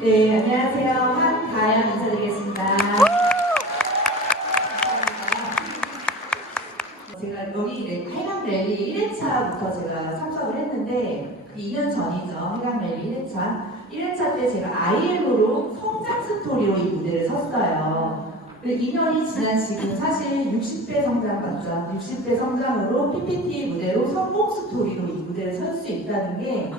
네, 안녕하세요. 한다연 인사드리겠습니다. 제가 여기 해강 랠리 1회차부터 제가 참석을 했는데 2년 전이죠. 해강 랠리 1회차 때 제가 IM으로 성장 스토리로 이 무대를 섰어요. 2년이 지난 지금 사실 60배 성장 맞죠? 60배 성장으로 PPT 무대로 성공 스토리로 이 무대를 설 수 있다는 게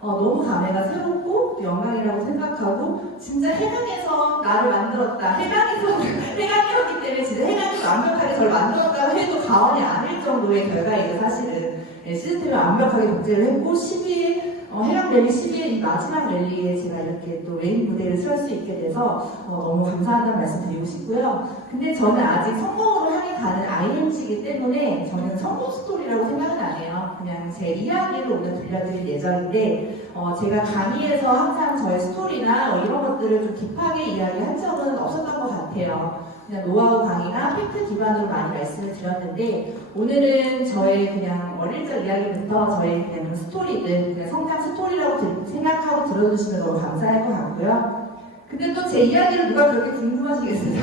너무 감회가 새롭고 영광이라고 생각하고 진짜 해강에서 나를 만들었다. 해강이었기 때문에 진짜 해강이 완벽하게 저를 만들었다고 해도 과언이 아닐 정도의 결과이죠. 사실은 시스템을 완벽하게 복제를 했고 12일 해강 랠리 12일 이 마지막 랠리에 제가 이렇게 또 메인 무대를 설 수 있게 돼서 너무 감사하다는 말씀 드리고 싶고요. 근데 저는 아직 성공으로 향해 가는 IMC이기 때문에 저는 성공 스토리라고 생각은 안 해요. 그냥 제 이야기를 오늘 들려드릴 예정인데 제가 강의에서 항상 저의 스토리나 이런 것들을 좀 딥하게 이야기한 적은 없었던 것 같아요. 그냥 노하우 강의나 팩트 기반으로 많이 말씀을 드렸는데 오늘은 저의 그냥 어릴 적 이야기부터 저의 그냥 스토리들, 그냥 성장 스토리라고 생각하고 들어주시면 너무 감사할 것 같고요. 근데 또 제 이야기를 누가 그렇게 궁금하시겠어요?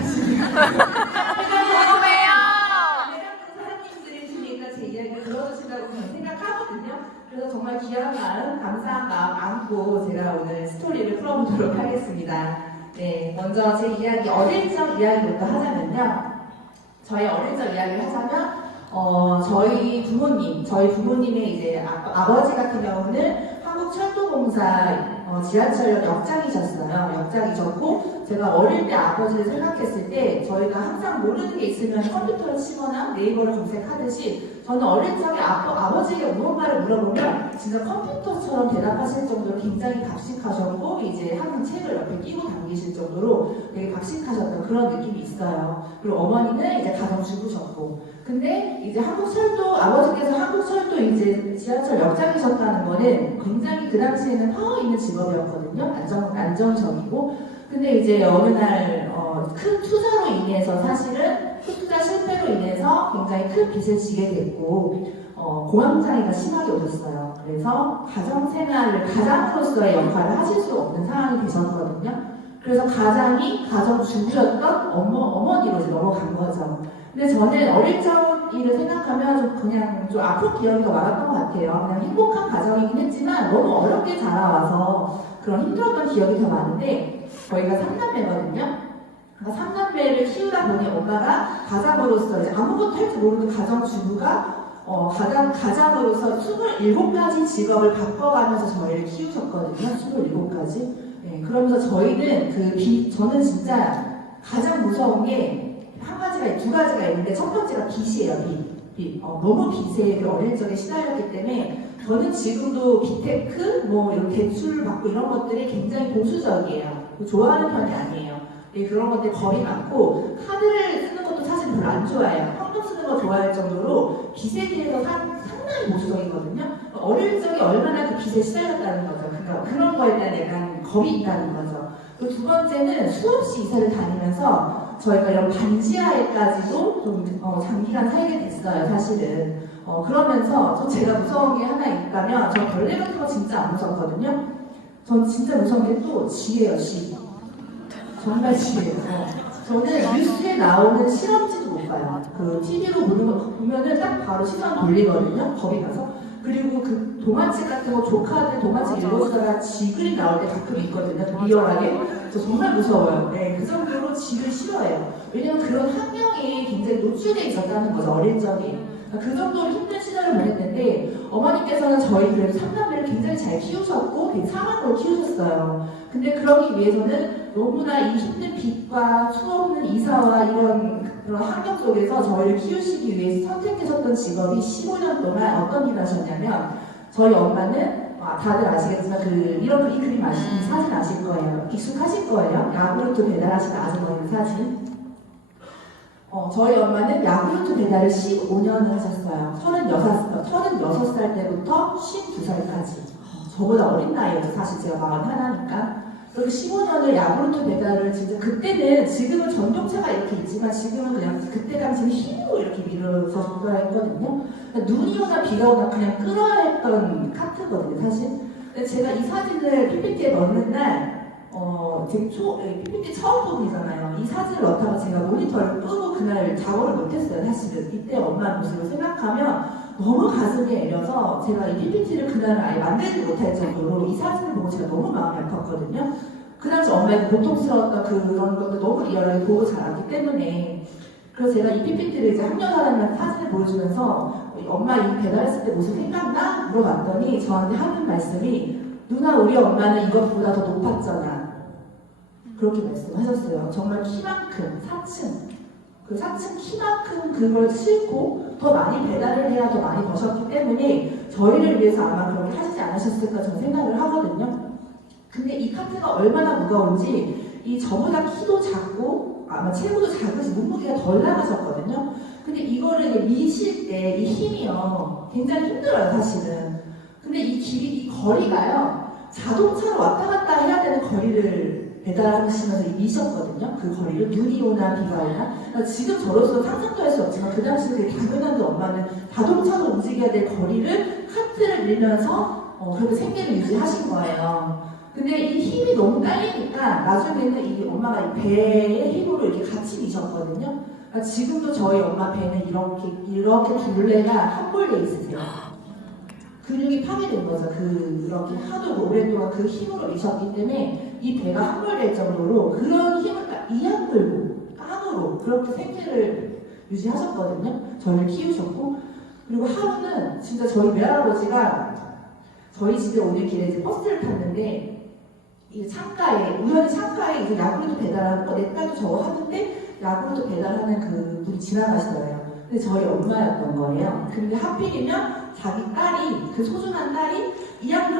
궁금해요. 사장님들이 있으니까 제 이야기를 들어주신다고 저는 생각하거든요. 그래서 정말 귀한 마음, 감사한 마음 안고 제가 오늘 스토리를 풀어보도록 하겠습니다. 네, 먼저 제 이야기, 어릴 적 이야기부터 하자면요. 저희 어릴 적 이야기를 하자면, 저희 부모님의 이제 아버지 같은 경우는 한국철도공사 지하철역 역장이셨어요. 역장이셨고, 제가 어릴 때 아버지를 생각했을 때, 저희가 항상 모르는 게 있으면 컴퓨터를 치거나 네이버를 검색하듯이, 저는 어릴 적에 아버지에게 무언가를 물어보면, 진짜 컴퓨터처럼 대답하실 정도로 굉장히 각식하셨고, 이제 항상 책을 옆에 끼고 다니실 정도로 되게 각식하셨던 그런 느낌이 있어요. 그리고 어머니는 이제 가정주부셨고, 근데 이제 아버지께서 한국철도 이제 지하철 역장이셨다는 거는 굉장히 그 당시에는 파워 있는 직업이었거든요. 안정적이고. 근데 이제 어느 날, 큰 투자로 인해서 사실은 큰 투자 실패로 인해서 굉장히 큰 빚을 지게 됐고, 공황장애가 심하게 오셨어요. 그래서 가장으로서의 역할을 하실 수 없는 상황이 되셨거든요. 그래서 가정주부였던 어머니로 이제 넘어간 거죠. 근데 저는 어릴 적 일을 생각하면 좀 아픈 기억이 더 많았던 것 같아요. 그냥 행복한 가정이긴 했지만 너무 어렵게 자라와서 그런 힘들었던 기억이 더 많은데 저희가 3남매거든요. 그러니까 3남매를 키우다 보니 엄마가 가장으로서 이제 아무것도 할 줄 모르는 가정주부가 가장으로서 27가지 직업을 바꿔가면서 저희를 키우셨거든요. 27가지. 네, 그러면서 저는 진짜 가장 무서운 게 두 가지가 있는데 첫 번째가 빚이에요, 빚. 너무 빚에 어릴 적에 시달렸기 때문에 저는 지금도 빚테크, 이런 대출 받고 이런 것들이 굉장히 보수적이에요. 좋아하는 편이 아니에요. 네, 그런 것들 겁이 많고 카드를 쓰는 것도 사실 별로 안 좋아해요. 현금 쓰는 거 좋아할 정도로 빚에 대해서 상당히 보수적이거든요. 어릴 적에 얼마나 그 빚에 시달렸다는 거죠. 그러니까 그런 거에 대한 약간 겁이 있다는 거죠. 그리고 두 번째는 수없이 이사를 다니면서 저희가 이런 반지하에까지도 좀 장기간 살게 됐어요, 사실은. 그러면서 제가 무서운 게 하나 있다면 저 벌레 같은 거 진짜 안 무섭거든요. 전 진짜 무서운 게 또 쥐예요, 쥐. 정말 쥐예요. 저는 뉴스에 나오는 실험지도 못 봐요. 그 TV로 보는 거 보면은 딱 바로 시선 돌리거든요, 겁이 나서. 그리고 그 동화책 같은 거 조카들 동화책 읽어주다가 쥐글이 나올 때 가끔 있거든요. 리얼하게. 저 정말 무서워요. 네, 그 정도로 쥐를 싫어해요. 왜냐면 그런 환경에 굉장히 노출돼 있었다는 거죠, 어릴 적에. 그 정도로 힘든 시절을 보냈는데 어머니께서는 저희 그래도 3남매를 굉장히 잘 키우셨고 되게 사랑으로 키우셨어요. 근데 그러기 위해서는 너무나 이 힘든 빚과 수없는 이사와 그런 환경 속에서 저희를 키우시기 위해서 선택하셨던 직업이 15년 동안 어떤 일을 하셨냐면 저희 엄마는 다들 아시겠지만 이 그림 이 사진 아실 거예요. 익숙하실 거예요. 야구르트 배달하시는 아주머니 사진. 저희 엄마는 야구르트 배달을 15년을 하셨어요. 36살 때부터 52살까지. 저보다 어린 나이였죠. 사실 제가 41이니까. 그리고 15년을 야구르트 배달을 진짜 그때는 지금은 전동차가 이렇게 있지만 지금은 그냥 그때 당시는 힘으로 이렇게 밀어서 했거든요. 그러니까 눈이 오나 비가 오나 그냥 끌어야 했던 카트거든요, 사실. 근데 제가 이 사진을 PPT에 넣는 날 지금 PPT 처음 보기잖아요. 이 사진을 넣다가 제가 모니터를 끄고 그날 작업을 못했어요. 사실은 이때 엄마 모습을 생각하면 너무 가슴이 애려서 제가 이 PPT를 그날 아예 만들지 못할 정도로 이 사진을 보고 제가 너무 마음이 아팠거든요. 그 당시 엄마의 고통스러웠던 그런 것도 너무 리얼하게 보고 자랐기 때문에. 그래서 제가 이 PPT를 이제 학년사람한테 사진을 보여주면서 엄마 이 배달했을 때 모습 생각나? 물어봤더니 저한테 하는 말씀이 누나 우리 엄마는 이것보다 더 높았잖아. 그렇게 말씀하셨어요. 정말 키만큼 4층 그 4층 키만큼 그걸 싣고 더 많이 배달을 해야 더 많이 버셨기 때문에 저희를 위해서 아마 그렇게 하시지 않으셨을까 저는 생각을 하거든요. 근데 이 카트가 얼마나 무거운지 이 저보다 키도 작고 아마 체구도 작으시 몸무게가 덜 나가셨거든요. 근데 이거를 미실 때 이 힘이요 굉장히 힘들어요 사실은. 근데 이 길이 이 거리가요 자동차로 왔다 갔다 해야 되는 거리를 배달하시면서 미셨거든요. 그 거리를 눈이 오나 비가 오나. 그러니까 지금 저로서 상상도 할 수 없지만 그 당시에 되게 당연한 그 엄마는 자동차로 움직여야 될 거리를 카트를 밀면서 그렇게 생계를 유지하신 거예요. 근데 이 힘이 너무 딸리니까 나중에는 이 엄마가 이 배의 힘으로 이렇게 같이 미셨거든요. 그러니까 지금도 저희 엄마 배는 이렇게 둘레가 함몰돼 있으세요. 근육이 파괴된 거죠. 이렇게 하도 오랫동안 그 힘으로 미셨기 때문에 이 배가 함몰될 정도로 그런 힘을 이악 물고 깡으로 그렇게 생계를 유지하셨거든요. 저희를 키우셨고. 그리고 하루는 진짜 저희 외할아버지가 저희 집에 오는 길에 이제 버스를 탔는데 이 우연히 창가에 이제 야구르트 배달하고 내 딸도 저거 하는데 야구르트 배달하는 그 분이 지나가시더래요. 근데 저희 엄마였던 거예요. 근데 하필이면 자기 딸이 그 소중한 딸이 이악으로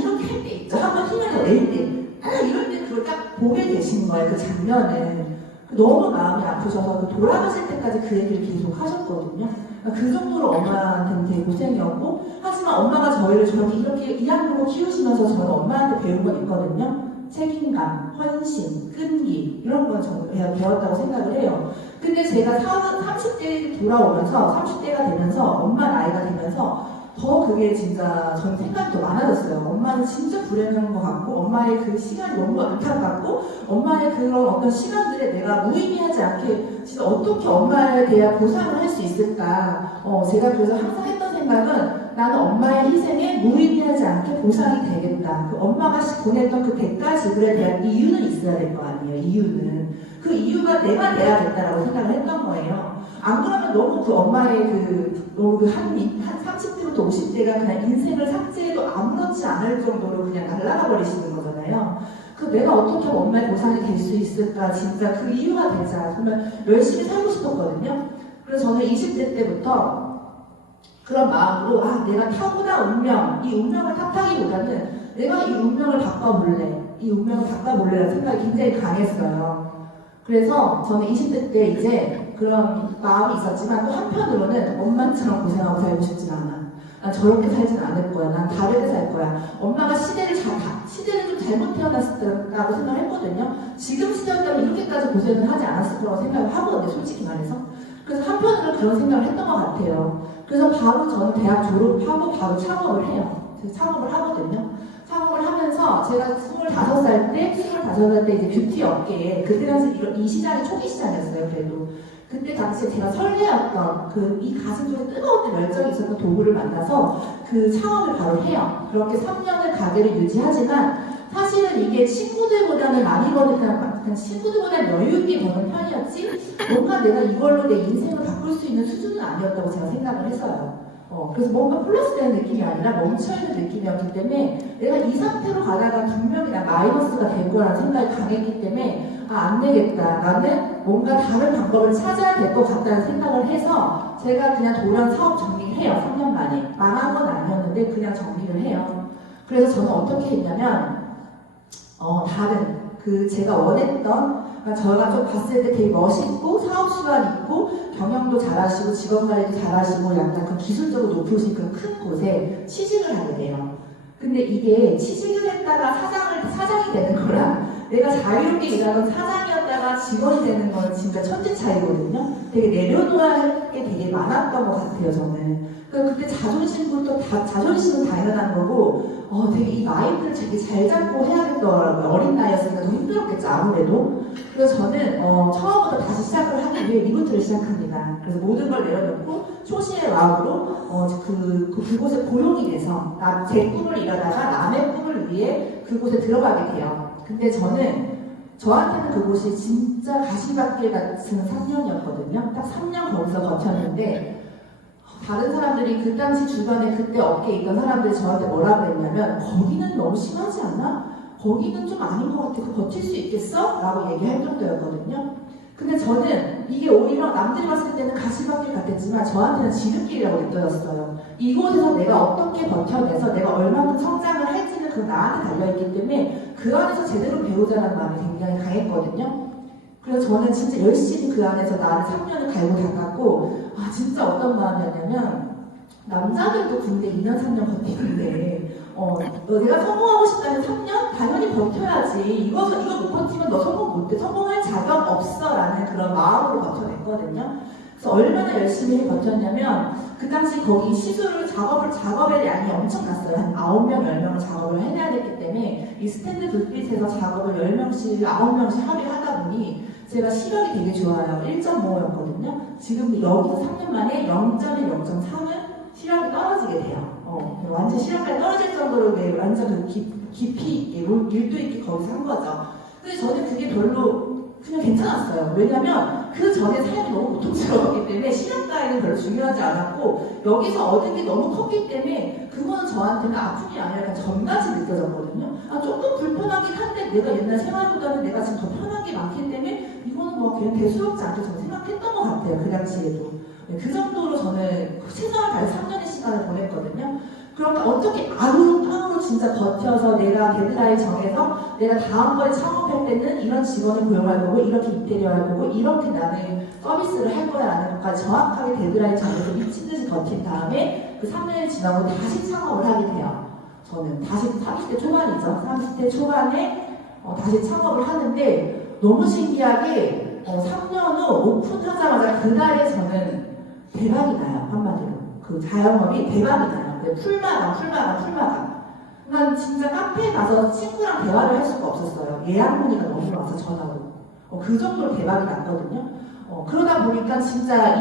이렇게 할 때 있죠. 한번 힘을 더 낼 때 이럴 때 그걸 딱 보게 되신 거예요. 그 장면을. 너무 마음이 아프셔서 돌아가실 때까지 그 얘기를 계속 하셨거든요. 그 정도로 엄마한테는 되게 고생이었고, 하지만 엄마가 저희를 저렇게 이렇게 이악물고 키우시면서 저는 엄마한테 배운 건 있거든요. 책임감, 헌신, 끈기 이런 건 저는 배웠다고 생각을 해요. 근데 제가 30대 돌아오면서 30대가 되면서 엄마 나이가 되면서 더 그게 진짜 저는 생각이 더 많아졌어요. 엄마는 진짜 불행한 것 같고 엄마의 그 시간이 너무 안타깝고 엄마의 그런 어떤 시간들에 내가 무의미하지 않게 진짜 어떻게 엄마에 대한 보상을 할 수 있을까. 제가 그래서 항상 했던 생각은 나는 엄마의 희생에 무의미하지 않게 보상이 되겠다. 그 엄마가 보냈던 그 대가 지불에 대한 이유는 있어야 될 거 아니에요. 이유는. 그 이유가 내가 돼야겠다라고 생각을 했던 거예요. 안 그러면 너무 그 엄마의 한 30대부터 50대가 그냥 인생을 삭제해도 아무렇지 않을 정도로 그냥 날아가 버리시는 거잖아요. 내가 어떻게 하면 엄마의 보상이 될 수 있을까? 진짜 그 이유가 되자. 정말 열심히 살고 싶었거든요. 그래서 저는 20대 때부터 그런 마음으로 내가 타고난 운명, 이 운명을 탓하기보다는 내가 이 운명을 바꿔볼래. 이 운명을 바꿔볼래라는 생각이 굉장히 강했어요. 그래서 저는 20대 때 이제 그런 마음이 있었지만 또 한편으로는 엄마처럼 고생하고 살고 싶진 않아. 난 저렇게 살진 않을 거야. 난 다르게 살 거야. 엄마가 시대를 좀 잘못 태어났다고 생각했거든요. 지금 시대였다면 이렇게까지 고생을 하지 않았을 거라고 생각을 하거든요. 솔직히 말해서. 그래서 한편으로 그런 생각을 했던 것 같아요. 그래서 바로 저는 대학 졸업하고 바로 창업을 해요. 창업을 하거든요. 창업을 하면서 제가 25살 때 이제 뷰티 업계에 그때 당시 이 시장이 초기 시장이었어요. 그래도 그때 당시에 제가 설레었던 이 가슴 속에 뜨거운 열정이 있었던 도구를 만나서 그 창업을 바로 해요. 그렇게 3년을 가게를 유지하지만 사실은 이게 친구들보다는 많이 버는 그냥 친구들보다는 여유 있게 버는 편이었지 뭔가 내가 이걸로 내 인생을 바꿀 수 있는 수준은 아니었다고 제가 생각을 했어요. 그래서 뭔가 플러스 되는 느낌이 아니라 멈춰있는 느낌이었기 때문에 내가 이 상태로 가다가 분명히 나 마이너스가 될 거라는 생각이 강했기 때문에 안 되겠다. 나는 뭔가 다른 방법을 찾아야 될 것 같다는 생각을 해서 제가 그냥 돌연 사업 정리를 해요. 3년 만에. 망한 건 아니었는데 그냥 정리를 해요. 그래서 저는 어떻게 했냐면 다른 제가 원했던 저희가 좀 봤을 때 되게 멋있고 사업 시간 있고 경영도 잘하시고 직원 관리도 잘하시고 약간 그 기술적으로 높으신 그런 큰 곳에 취직을 하게 돼요. 근데 이게 취직을 했다가 사장이 되는 거랑 내가 자유롭게 일하던 사장이었다가 직원이 되는 건 진짜 천지 차이거든요. 되게 내려놓아야 할 게 되게 많았던 것 같아요, 저는. 그때 자존심은 당연한 거고, 되게 이 마인드를 되게 잘 잡고 해야겠더라고요. 어린 나이였으니까 더 힘들었겠죠, 아무래도. 그래서 저는 처음부터 다시 시작을 하기 위해 리부트를 시작합니다. 그래서 모든 걸 내려놓고 초심의 마음으로 그곳에 고용이 돼서 제 꿈을 이루다가 남의 꿈을 위해 그곳에 들어가게 돼요. 근데 저한테는 그곳이 진짜 가시밭길 같은 3년이었거든요. 딱 3년 거기서 버텼는데 다른 사람들이 그 당시 주변에 그때 업계에 있던 사람들이 저한테 뭐라 그랬냐면 거기는 너무 심하지 않나? 거기는 좀 아닌 것 같아. 버틸 수 있겠어? 라고 얘기할 정도였거든요. 근데 저는 이게 오히려 남들이 봤을 때는 가시밭길 같았지만 저한테는 지름길이라고 느껴졌어요. 이곳에서 내가 어떻게 버텨내서 내가 얼마큼 성장을 할지는 그 나한테 달려있기 때문에 그 안에서 제대로 배우자는 마음이 굉장히 강했거든요. 그래서 저는 진짜 열심히 그 안에서 나를 3년을 갈고 닦았고 진짜 어떤 마음이었냐면 남자들도 군대 2년 3년 버티는데 내가 성공하고 싶다면 3년? 당연히 버텨야지. 이거 못 버티면 너 성공 못해. 성공할 자격 없어. 라는 그런 마음으로 버텨냈거든요. 그래서 얼마나 열심히 버텼냐면 그 당시 거기 작업의 양이 엄청났어요. 한 9명, 10명을 작업을 해내야 됐기 때문에 이 스탠드 불빛에서 작업을 10명씩, 9명씩 하루에 하다 보니 제가 시력이 되게 좋아요. 1.5였거든요. 지금 여기서 3년 만에 0.1, 0.3은 시력이 떨어지게 돼요. 완전 시력까지 떨어질 정도로 완전 깊이 있게, 밀도 있게 거기서 한 거죠. 근데 저는 그게 별로 그냥 괜찮았어요. 왜냐면 그 전에 삶이 너무 고통스러웠기 때문에 시력 따위는 별로 중요하지 않았고 여기서 얻은 게 너무 컸기 때문에 그거는 저한테는 아픔이 아니라 그냥 전같이 느껴졌거든요. 조금 불편하긴 한데 내가 옛날 생활보다는 내가 지금 더 편한 게 많기 때문에 이거는 뭐 그냥 대수롭지 않게 저는 생각했던 것 같아요. 그 당시에도. 그 정도로 저는 최선을 다해서 3년의 시간을 보냈거든요. 그러니까 어떻게 아무로 진짜 버텨서 내가 데드라인 정해서 내가 다음번에 창업할 때는 이런 직원을 고용할 거고 이렇게 인테리어 할 거고 이렇게 나는 서비스를 할 거야 라는 것까지 정확하게 데드라인 정해서 미친듯이 버틴 다음에 그 3년이 지나고 다시 창업을 하게 돼요. 저는 다시 30대 초반이죠. 30대 초반에 다시 창업을 하는데 너무 신기하게 3년 후 오픈하자마자 그날에 저는 대박이 나요. 한마디로. 그 자영업이 대박이 나요. 풀마감. 난 진짜 카페에 가서 친구랑 대화를 할 수가 없었어요. 예약 문의가 너무 와서 전화로. 그 정도로 대박이 났거든요. 그러다 보니까 진짜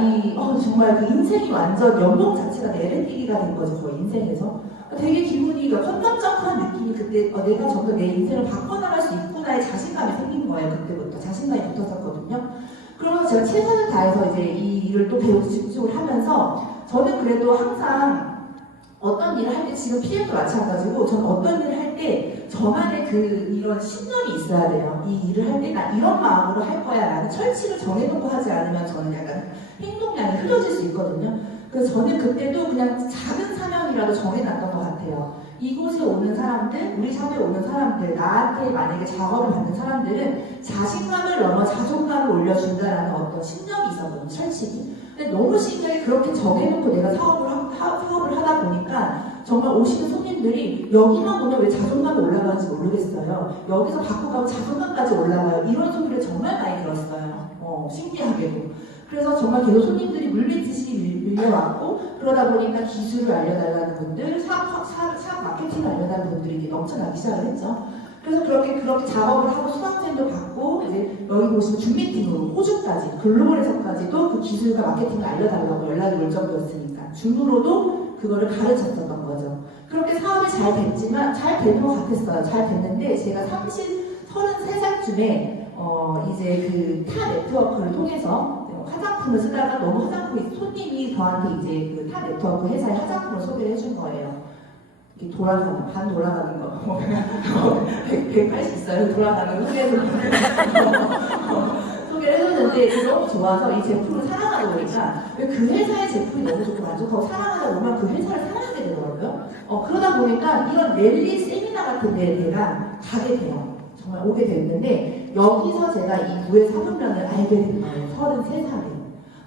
정말 그 인생이 완전 연봉 자체가 내리뛰기가 된 거죠. 거의 인생에서. 되게 기분이 험담점한 느낌이 그때 내가 정말 내 인생을 바꿔나갈 수 있구나의 자신감이 생긴 거예요. 그때부터 자신감이 붙었었거든요. 그러면서 제가 최선을 다해서 이제 이 일을 또 배우고 집중을 하면서 저는 그래도 항상 어떤 일을 할 때 지금 PM도 마찬가지고 저는 어떤 일을 할 때 저만의 이런 신념이 있어야 돼요. 이 일을 할 때 나 이런 마음으로 할 거야 라는 철칙을 정해놓고 하지 않으면 저는 약간 행동량이 흐려질 수 있거든요. 그래서 저는 그때도 그냥 작은 사명이라도 정해놨던 것 같아요. 이곳에 오는 사람들, 우리 샵에 오는 사람들, 나한테 만약에 작업을 받는 사람들은 자신감을 넘어 자존감을 올려준다라는 어떤 신념이 있었거든요. 철칙이. 근데 너무 신기하게 그렇게 정해놓고 내가 사업을 하다 보니까 정말 오시는 손님들이 여기만 오면 왜 자존감이 올라가는지 모르겠어요. 여기서 받고 가면 자존감까지 올라가요. 이런 소리를 정말 많이 들었어요. 신기하게도. 그래서 정말 계속 손님들이 물리듯이 밀려왔고 그러다 보니까 기술을 알려달라는 분들, 샵 마케팅을 알려달라는 분들이 넘쳐나기 시작을 했죠. 그래서 그렇게 작업을 하고 수강생도 받고 이제 여기 보시면 줌미팅으로 호주까지 글로벌에서까지도 그 기술과 마케팅을 알려달라고 연락이 올 정도였으니까 줌으로도 그거를 가르쳤었던 거죠. 그렇게 사업이 잘 됐지만 잘 되는 것 같았어요. 잘 됐는데 제가 33살쯤에 이제 그 타 네트워크를 통해서 화장품을 쓰다가 너무 화장품이 손님이 저한테 이제 그 타 네트워크 회사의 화장품을 소개를 해준 거예요. 반 돌아가는 거. 180 있어요. 돌아가는 소개를 해줬는데 너무 좋아서 이 제품을 사랑하다 보니까 그 회사의 제품이 너무 좋고 만족하고 사랑하다 보면 그 회사를 사랑하게 되더라고요. 그러다 보니까 이런 랠리 세미나 같은 데에 내가 가게 돼요. 정말 오게 됐는데 여기서 제가 이 부의 사명량을 알게 된 거예요. 33살에.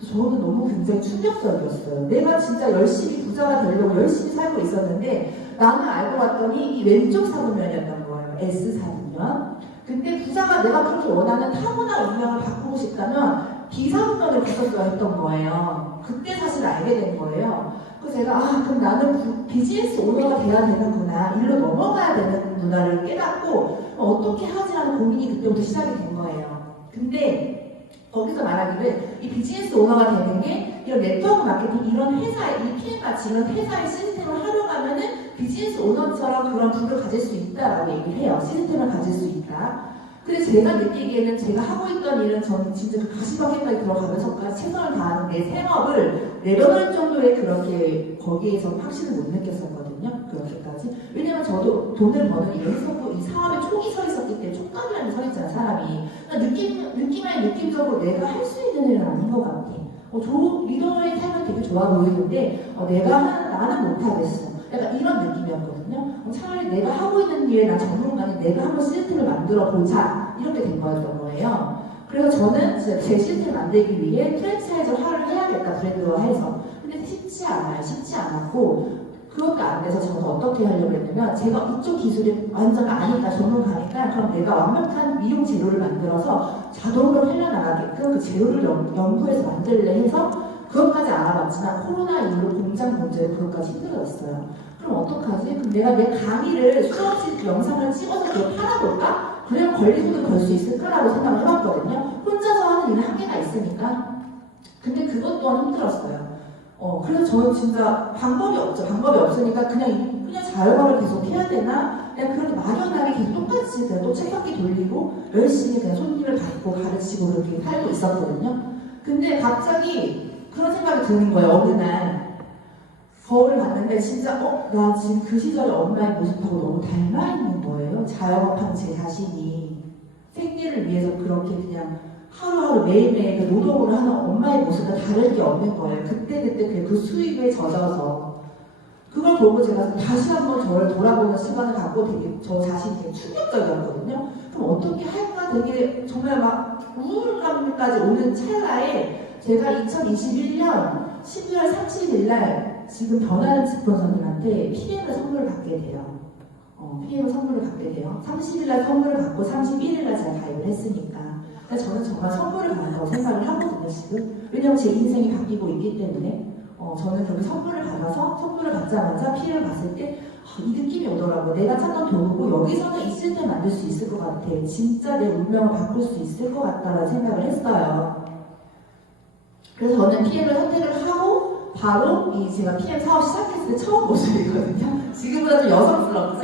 저는 너무 굉장히 충격적이었어요. 내가 진짜 열심히 부자가 되려고 열심히 살고 있었는데 나는 알고 봤더니 이 왼쪽 사분면이었던 거예요. S 사분면. 근데 부자가 내가 그렇게 원하는 타고난 운명을 바꾸고 싶다면 B 사분면을 바꿨어야 했던 거예요. 그때 사실 알게 된 거예요. 그래서 제가 그럼 나는 비즈니스 오너가 돼야 되는구나, 일로 넘어가야 되는구나를 깨닫고 어떻게 하지라는 고민이 그때부터 시작이 된 거예요. 근데 거기서 말하기를 이 비즈니스 오너가 되는 게 이런 네트워크 마케팅 이런 회사의 이 PM같이 이런 회사의 시스템을 활용하면은 비즈니스 오너처럼 그런 부를 가질 수 있다라고 얘기를 해요. 시스템을 가질 수 있다. 근데 제가 느끼기에는 제가 하고 있던 일은 저는 진짜 그 가시방에까지 들어가면서까지 최선을 다하는 내 생업을 내려놓을 정도의 그렇게 거기에서 확신을 못 느꼈었거든요. 그렇게까지. 왜냐면 저도 돈을 버는 일을 했었고 이 사업에 촉이 서 있었기 때문에 촉감이라는 서 있잖아, 사람이. 그러니까 느낌적으로 내가 할 수 있는 일은 아닌 것 같아. 리더의 삶은 되게 좋아 보이는데 나는 못하겠어. 약간 이런 느낌이었거든요. 차라리 내가 하고 있는 일에 난 전문가니 내가 한번 시스템을 만들어 보자, 이렇게 된 거예요. 그래서 저는 제 시스템을 만들기 위해 프랜차이즈화를 해야겠다, 브랜드화해서. 근데 쉽지 않았고 그것도 안 돼서 저는 어떻게 하려고 했냐면 제가 이쪽 기술이 완전 아니까 전문가니까 그럼 내가 완벽한 미용 재료를 만들어서 자동으로 흘러나가게끔 그 재료를 연구해서 만들래 해서 그것까지 알아봤지만 코로나 이후로 공장 문제로 그것까지 힘들어졌어요. 그럼 어떡하지? 그럼 내가 내 강의를 수업식 영상을 찍어서 그걸 팔아볼까? 그래야 권리금도 벌 수 있을까라고 생각을 해봤거든요. 혼자서 하는 일은 한계가 있으니까. 근데 그것 또한 힘들었어요. 그래서 저는 진짜 방법이 없으니까 그냥 자영업을 계속 해야 되나? 그냥 그렇게 막연하게 계속 똑같이 그냥 또 책바퀴 돌리고 열심히 그냥 손님을 받고 가르치고 그렇게 살고 있었거든요. 근데 갑자기 그런 생각이 드는 거예요. 어느 날 거울을 봤는데 진짜 나 지금 그 시절의 엄마의 모습하고 너무 닮아 있는 거예요. 자영업한 제 자신이 생계를 위해서 그렇게 그냥 하루하루 매일매일 그 노동을 하는 엄마의 모습과 다를 게 없는 거예요. 그때 그 수입에 젖어서 그걸 보고 제가 다시 한번 저를 돌아보는 시간을 갖고 되게 저 자신이 되게 충격적이었거든요. 그럼 어떻게 할까 되게 정말 막 우울감까지 오는 찰나에 제가 2021년 12월 30일 날 지금 변하는 스폰서님한테 PM을 선물을 받게 돼요. PM을 선물을 받게 돼요. 30일 날 선물을 받고 31일 날 제가 가입을 했으니까. 그래서 저는 정말 선물을 받는다고 생각을 하거든요, 지금. 왜냐면 제 인생이 바뀌고 있기 때문에. 저는 그렇게 선물을 받자마자 PM을 봤을 때 이 느낌이 오더라고요. 내가 찾던 도구고 여기서는 이 시스템 만들 수 있을 것 같아. 진짜 내 운명을 바꿀 수 있을 것 같다는 생각을 했어요. 그래서 저는 PM을 선택을 하고 바로 제가 PM 사업 시작했을 때 처음 모습이거든요. 지금보다 좀 여성스럽죠.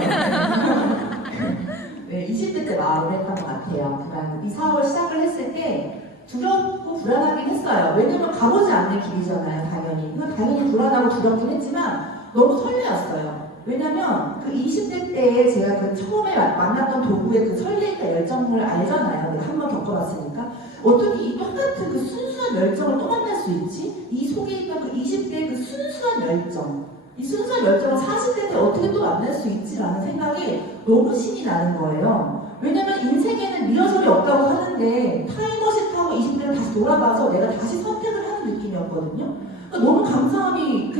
네, 20대 때 마음을 했던 것 같아요. 그냥 이 사업을 시작을 했을 때 두렵고 불안하긴 했어요. 왜냐면 가보지 않는 길이잖아요, 당연히. 당연히 불안하고 두렵긴 했지만 너무 설레었어요. 왜냐면 그 20대 때에 제가 그 처음에 만났던 도구의 그 설레임과 열정을 알잖아요. 내가 한번 겪어봤으니까. 어떻게 이 똑같은 그 순수한 열정을 또 만날 수 있지? 이 속에 있던 그 20대의 그 순수한 열정. 이 순수한 열정을 40대 때 어떻게 또 만날 수 있지라는 생각이 너무 신이 나는 거예요. 왜냐면 인생에는 리허설이 없다고 하는데 타임머신 타고 20대를 다시 돌아가서 내가 다시 선택을 하는 느낌이었거든요. 그러니까 너무 감사함이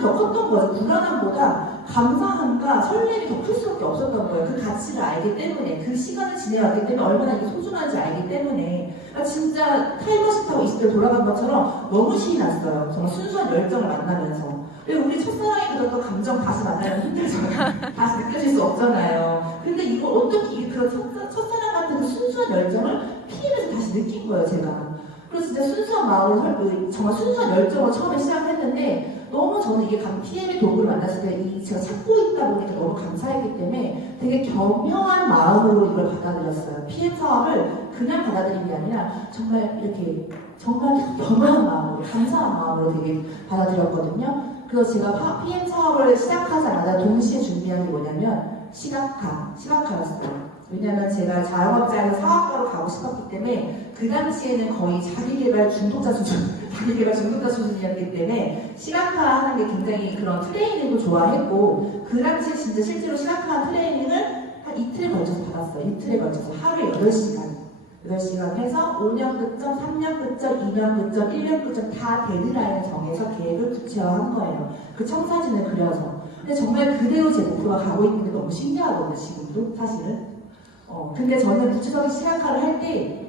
더 컸던 거예요. 불안함보다 감사함과 설렘이 더 클 수밖에 없었던 거예요. 그 가치를 알기 때문에, 그 시간을 지내왔기 때문에 얼마나 이게 소중한지 알기 때문에. 그러니까 진짜 타임머신 타고 20대를 돌아간 것처럼 너무 신이 났어요. 정말 순수한 열정을 만나면서. 그리고 우리 첫사랑이 그런 감정 다시 만나면 힘들잖아요. 다시 느껴질 수 없잖아요. 근데 이거 어떻게 그런 첫사랑 같은 그 순수한 열정을 PM에서 다시 느낀 거예요, 제가. 그래서 진짜 순수한 마음으로 정말 순수한 열정으로 처음에 시작했는데 너무 저는 이게 PM의 도구를 만났을 때 제가 찾고 있다 보니까 너무 감사했기 때문에 되게 겸허한 마음으로 이걸 받아들였어요. PM 사업을 그냥 받아들인 게 아니라 정말 이렇게 정말 겸허한 마음으로, 감사한 마음으로 되게 받아들였거든요. 그래서 제가 PM 사업을 시작하자마자 동시에 준비한 게 뭐냐면 시각화였어요. 왜냐면 제가 자영업자에서 사업가로 가고 싶었기 때문에 그 당시에는 거의 자기개발 중독자 수준이었기 때문에 시각화하는 게 굉장히 그런 트레이닝도 좋아했고 그 당시에 진짜 실제로 시각화 트레이닝을 한 이틀에 걸쳐서 받았어요. 이틀에 걸쳐서 하루에 8시간 해서 5년 끝점, 3년 끝점, 2년 끝점, 1년 끝점 다 데드라인을 정해서 계획을 구체화한 거예요. 그 청사진을 그려서. 근데 정말 그대로 제 목표가 가고 있는 게 너무 신기하거든요, 지금도 사실은. 근데 저는 구체적인 시각화를 할 때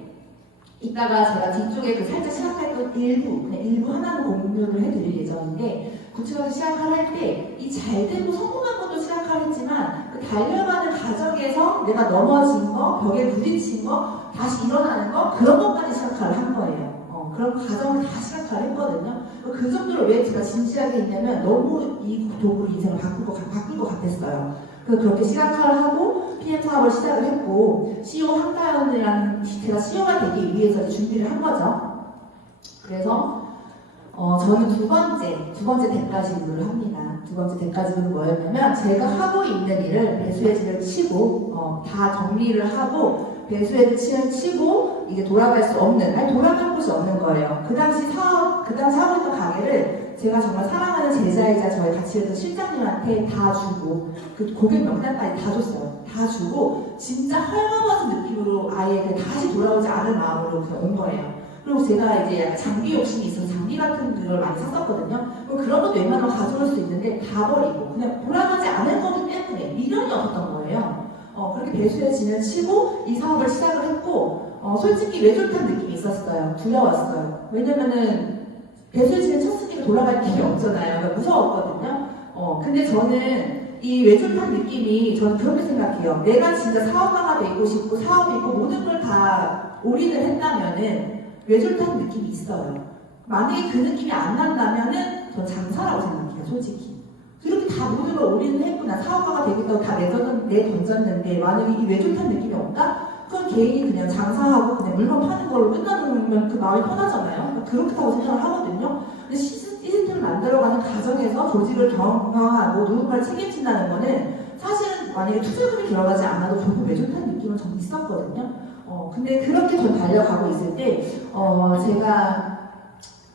이따가 제가 뒤쪽에 그 살짝 시각화했던 일부 하나는 공유를 해드릴 예정인데 구체적으로 시작을 할 때 이 잘되고 성공한 것도 시작을 했지만 그 달려가는 과정에서 내가 넘어진 거, 벽에 부딪힌 거, 다시 일어나는 거 그런 것까지 시작을 한 거예요. 그런 과정을 다 시작을 했거든요. 그 정도로 왜 제가 진지하게 했냐면 너무 이 도구로 인생을 바꿀 것 같았어요. 그래서 그렇게 시작을 하고 PM 사업을 시작을 했고 CEO 한가연이라는 제가 CEO가 되기 위해서 준비를 한 거죠. 그래서 저는 두 번째 대가지구를 합니다. 두 번째 대가지구는 뭐였냐면 제가 하고 있는 일을 배수해지를 치고 다 정리를 하고 배수해지를 치고 이게 돌아갈 수 없는, 아니 돌아갈 곳이 없는 거예요. 그 당시 하고 있던 가게를 제가 정말 사랑하는 제자이자 저희 같이 했던 실장님한테 다 주고 그 고객 명단까지 다 줬어요. 다 주고 진짜 헐거벗은 느낌으로 아예 다시 돌아오지 않을 마음으로 그냥 온 거예요. 그리고 제가 이제 약간 장비 욕심이 있어서 장비 같은 걸 많이 샀었거든요. 그런 것도 웬만하면 가져올 수 있는데 다 버리고 그냥 돌아가지 않을 거기 때문에 미련이 없었던 거예요. 그렇게 배수의 진을 치고 이 사업을 시작을 했고 솔직히 외줄탄 느낌이 있었어요. 두려웠어요. 왜냐면은 배수의 진을 쳤으니까 돌아갈 길이 없잖아요. 그러니까 무서웠거든요. 근데 저는 이 외줄탄 느낌이 저는 그렇게 생각해요. 내가 진짜 사업가가 되고 싶고 사업이 있고 모든 걸 다 올인을 했다면은 외줄탄 느낌이 있어요. 만약에 그 느낌이 안 난다면은 전 장사라고 생각해요, 솔직히. 그렇게 다 모든 걸 올인을 했고 난 사업가가 되겠다고 다 내던졌는데 만약에 이 외줄탄 느낌이 없다? 그건 개인이 그냥 장사하고 그냥 물건 파는 걸로 끝나면 그 마음이 편하잖아요. 그렇다고 생각을 하거든요. 근데 시스템을 만들어가는 과정에서 조직을 경영하고 누군가를 책임진다는 거는 사실은 만약에 투자금이 들어가지 않아도 조금 외줄탄 느낌은 좀 있었거든요. 근데 그렇게 전 달려가고 있을 때, 제가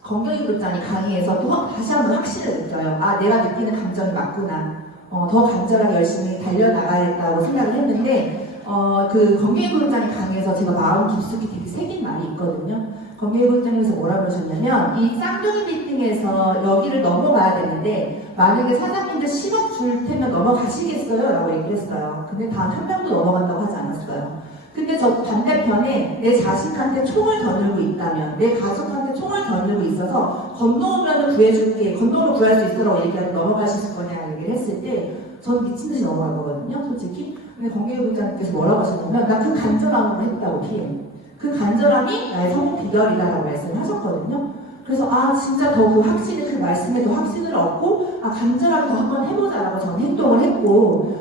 건경희 그룹장이 강의에서 또 다시 한번 확신을 느껴요. 아, 내가 느끼는 감정이 맞구나. 더 간절하게 열심히 달려나가야겠다고 생각을 했는데, 그 건경희 그룹장이 강의에서 제가 마음 깊숙이 되게 새긴 말이 있거든요. 건경희 그룹장에서 뭐라고 하셨냐면, 이 쌍둥이 미팅에서 여기를 넘어가야 되는데, 만약에 사장님들 10억 줄 테면 넘어가시겠어요? 라고 얘기를 했어요. 근데 단 한 명도 넘어간다고 하지 않았어요. 근데 저 반대편에 내 자식한테 총을 겨누고 있다면, 내 가족한테 총을 겨누고 있어서 건너오면 구해줄게, 건너오면 구할 수 있으라고 얘기하고 넘어가실 거냐 얘기를 했을 때 전 미친듯이 넘어갈 거거든요, 솔직히. 근데 건경희 부장님께서 뭐라고 하셨냐면 나 그 간절함으로 했다고 PM. 그 간절함이 나의 성공 비결이다라고 말씀을 하셨거든요. 그래서 진짜 더 그 확신을, 그 말씀에 더 확신을 얻고 간절하게 더 한번 해보자라고 저는 행동을 했고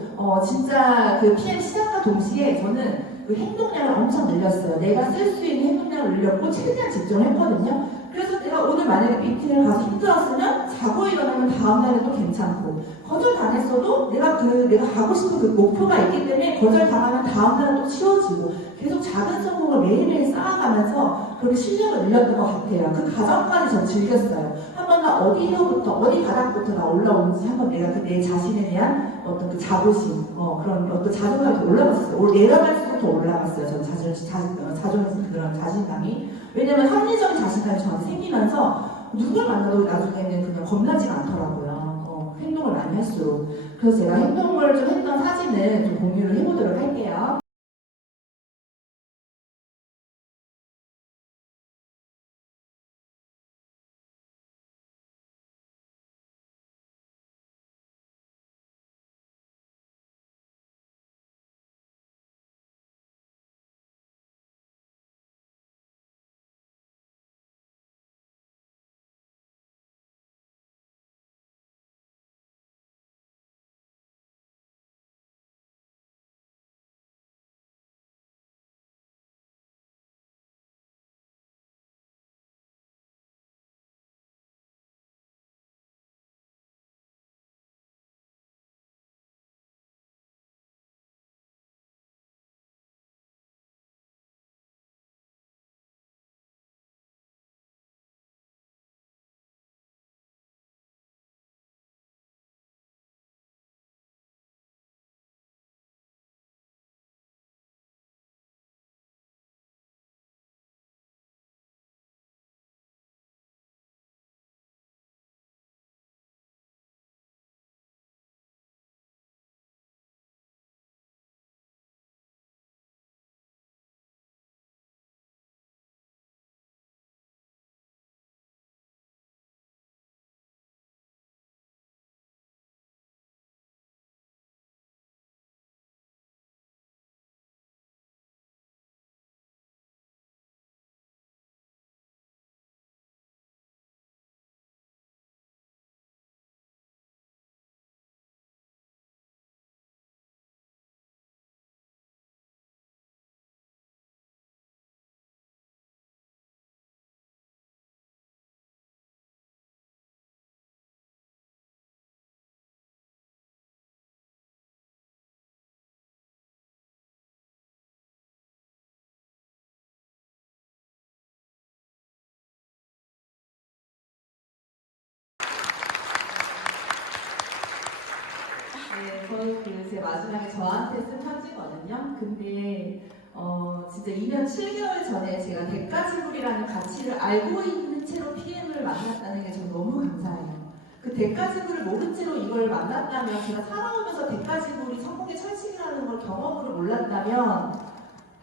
진짜 그 PM 시작과 동시에 저는 그 행동량을 엄청 늘렸어요. 내가 쓸 수 있는 행동량을 늘렸고 최대한 집중을 했거든요. 그래서 내가 오늘 만약에 미팅을 가서 힘들었으면 자고 일어나면 다음날에 또 괜찮고 거절당했어도 내가 가고 싶은 그 목표가 있기 때문에 거절당하면 다음날은 또 치워지고 계속 작은 성공을 매일매일 쌓아가면서 그렇게 실력을 늘렸던 것 같아요. 그 과정까지 전 즐겼어요. 한번 나 어디서부터 어디 바닥부터 나 올라오는지 한번 내가 그 내 자신에 대한 어떤 그 자부심 그런 어떤 자존감이 올라갔어요. 내려갈수록 더 올라갔어요. 전 자존심 그런 자신감이. 왜냐면 합리적인 자신감이 저한테 생기면서 누굴 만나도 나중에는 그냥 겁나지가 않더라고요. 행동을 많이 할수록. 그래서 제가 행동을 좀 했던 사진을 좀 공유를 해보도록 할게요. 이거는 제 마지막에 저한테 쓴 편지거든요. 근데 진짜 2년 7개월 전에 제가 대가지불이라는 가치를 알고 있는 채로 PM을 만났다는 게 저는 너무 감사해요. 그 대가지불을 모른 채로 이걸 만났다면, 제가 살아오면서 대가지불이 성공의 철칙이라는 걸 경험으로 몰랐다면,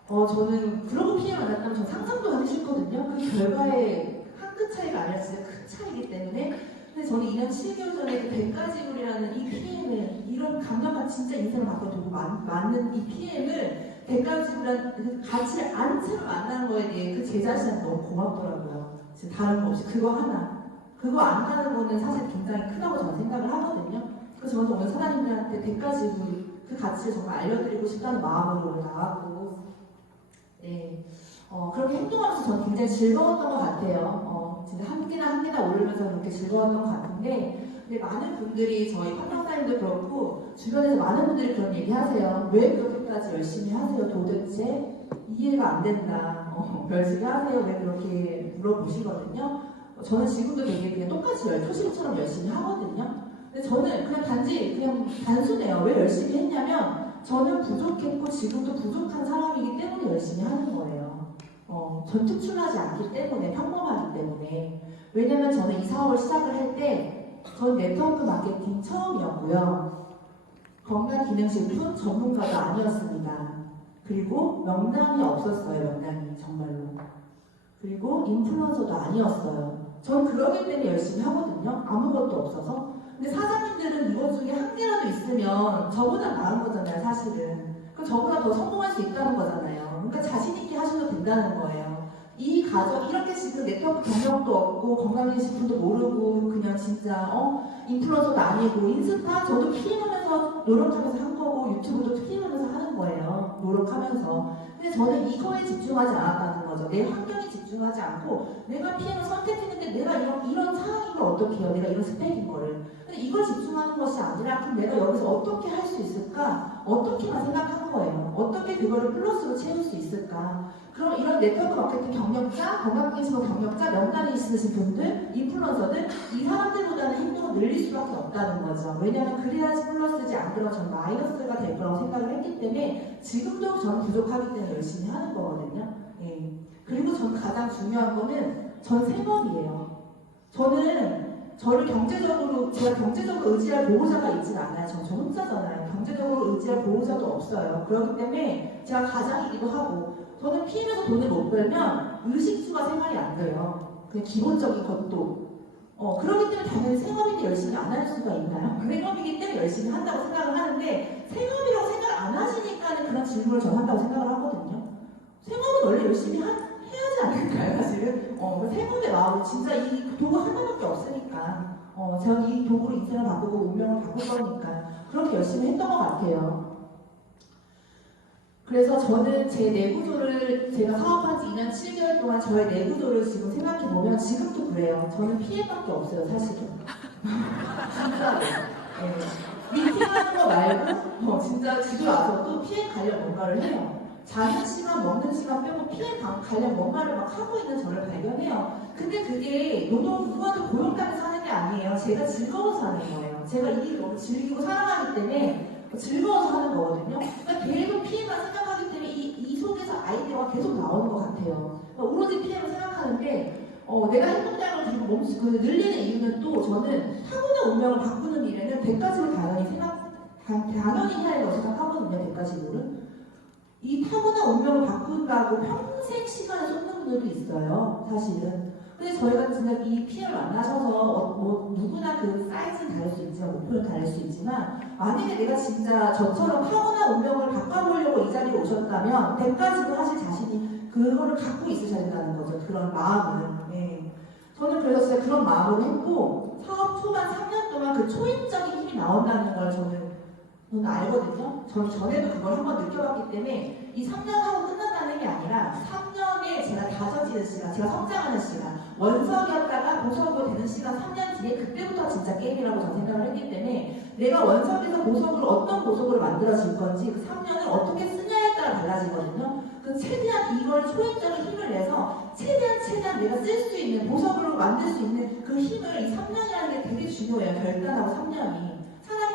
저는 그러고 PM 만났다면 전 상상도 하기 싫거든요. 그 결과에 한 끗 차이가 아니라 진짜 큰 차이기 때문에. 근데 저는 2년 7개월 전에 그 대가지불이라는 이 PM을, 이런 감정과 진짜 인생을 바꿔두고 맞는 이 PM을 대가지불이라는 그 가치를 안 채로 만나는 거에 대해 그 제 자신한테 너무 고맙더라고요. 진짜 다른 거 없이 그거 하나. 그거 안다는 거는 사실 굉장히 크다고 저는 생각을 하거든요. 그래서 저는 오늘 사장님들한테 대가지불 그 가치를 정말 알려드리고 싶다는 마음으로 오늘 나왔고, 네. 그렇게 행동하면서 저는 굉장히 즐거웠던 것 같아요. 진짜 한 개나 오르면서 그렇게 즐거웠던 것 같은데, 근데 많은 분들이, 저희 환경사님도 그렇고 주변에서 많은 분들이 그런 얘기 하세요. 왜 그렇게까지 열심히 하세요? 도대체 이해가 안 된다. 열심히 하세요? 왜 그렇게 물어보시거든요. 저는 지금도 되게 그냥 똑같이 표시처럼 열심히 하거든요. 근데 저는 그냥 단순해요. 왜 열심히 했냐면, 저는 부족했고 지금도 부족한 사람이기 때문에 열심히 하는 거예요. 전 특출나지 않기 때문에, 평범하기 때문에. 왜냐면 저는 이 사업을 시작을 할 때, 전 네트워크 마케팅 처음이었고요. 건강기능식품 전문가도 아니었습니다. 그리고 명당이 없었어요, 명당이 정말로. 그리고 인플루언서도 아니었어요. 전 그러기 때문에 열심히 하거든요. 아무것도 없어서. 근데 사장님들은 이것 중에 한 개라도 있으면 저보다 나은 거잖아요, 사실은. 그럼 저보다 더 성공할 수 있다는 거잖아요. 그러니까 자신있게 하셔도 된다는 거예요. 이 가정, 이렇게 지금 네트워크 경력도 없고, 건강기능식품도 모르고, 그냥 진짜, 인플루언서도 아니고, 인스타 저도 PM하면서 노력하면서 한 거고, 유튜브도 PM하면서 하는 거예요. 노력하면서. 근데 저는 이거에 집중하지 않았다는 거죠. 내 환경에 집중하지 않고, 내가 PM을 선택했는데 내가 이런 상황인 걸 어떻게 해요? 내가 이런 스펙인 거를. 근데 이걸 집중하는 것이 아니라, 그럼 내가 여기서 어떻게 할 수 있을까? 어떻게만 생각하는 거예요. 어떻게 그거를 플러스로 채울 수 있을까? 그럼 이런 네트워크 마케팅 경력자, 건강기능식품 경력자, 명단이 있으신 분들, 인플루언서들, 이 사람들보다는 행동을 늘릴 수밖에 없다는 거죠. 왜냐하면 그래야지 플러스지, 안 그러면 전 마이너스가 될 거라고 생각을 했기 때문에, 지금도 저는 부족하기 때문에 열심히 하는 거거든요. 예. 그리고 전 가장 중요한 거는 전 생업이에요. 저는 저를 제가 경제적으로 의지할 보호자가 있진 않아요. 저 혼자잖아요. 경제적으로 의지할 보호자도 없어요. 그렇기 때문에 제가 가장이기도 하고, 저는 PM에서 돈을 못 벌면 의식주가 생활이 안 돼요. 그냥 기본적인 것도. 그렇기 때문에 당연히 생업인데 열심히 안 할 수가 있나요? 생업이기 때문에 열심히 한다고 생각을 하는데, 생업이라고 생각을 안 하시니까는 그런 질문을 저는 한다고 생각을 하거든요. 생업은 원래 열심히 해야지 않을까요, 사실은? 생업의 마음은 진짜 이 도구 하나밖에 없으니까. 제가 이 도구로 인생을 바꾸고 운명을 바꿀 거니까. 그렇게 열심히 했던 것 같아요. 그래서 저는 제 내구조를, 제가 사업한 지 2년 7개월 동안 저의 내구조를 지금 생각해보면 지금도 그래요. 저는 PM밖에 없어요, 사실은. 진짜. 미팅하는 거 말고, 진짜 집에 와서도 PM 관련 뭔가를 해요. 자는 시간, 먹는 시간 빼고 PM 관련 뭔가를 막 하고 있는 저를 발견해요. 근데 그게 누구한테 고용당해서 하는 게 아니에요. 제가 즐거워서 하는 거예요. 제가 이 일을 너무 즐기고 사랑하기 때문에 즐거워서 하는 거거든요. 그러니까 계속 PM만 생각하기 때문에 이 속에서 아이디어가 계속 나오는 것 같아요. 그러니까 오로지 PM을 생각하는데, 내가 행동량을 계속 늘리는 이유는, 또 저는 타고난 운명을 바꾸는 일에는 100가지를 당연히 해야 된다고 생각하거든요. 100가지로는. 이 타고난 운명을 바꾼다고 평생 시간을 쏟는 분들도 있어요, 사실은. 근데 저희가 진짜 이 PM을 만나셔서 누구나 그 사이즈는 다를 수 있지만, 목표는 다를 수 있지만, 만약에 내가 진짜 저처럼 타고난 운명을 바꿔보려고 이 자리에 오셨다면 100가지로 하실 자신이 그거를 갖고 있으셔야 된다는 거죠. 그런 마음을. 예. 저는 그래서 진짜 그런 마음으로 했고, 사업 초반 3년 동안 그 초인적인 힘이 나온다는 걸 저는 알거든요. 전 전에도 그걸 한번 느껴봤기 때문에, 이 3년 하고 끝난다는 게 아니라 3년에 제가 다져지는 시간, 제가 성장하는 시간, 원석이었다가 보석으로 되는 시간 3년 뒤에, 그때부터 진짜 게임이라고 저는 생각을 했기 때문에, 내가 원석에서 보석으로 어떤 보석으로 만들어질 건지 그 3년을 어떻게 쓰냐에 따라 달라지거든요. 그 최대한 이걸 초인적인 힘을 내서 최대한 내가 쓸 수 있는, 보석으로 만들 수 있는 그 힘을, 이 3년이라는 게 되게 중요해요. 결단하고 3년이.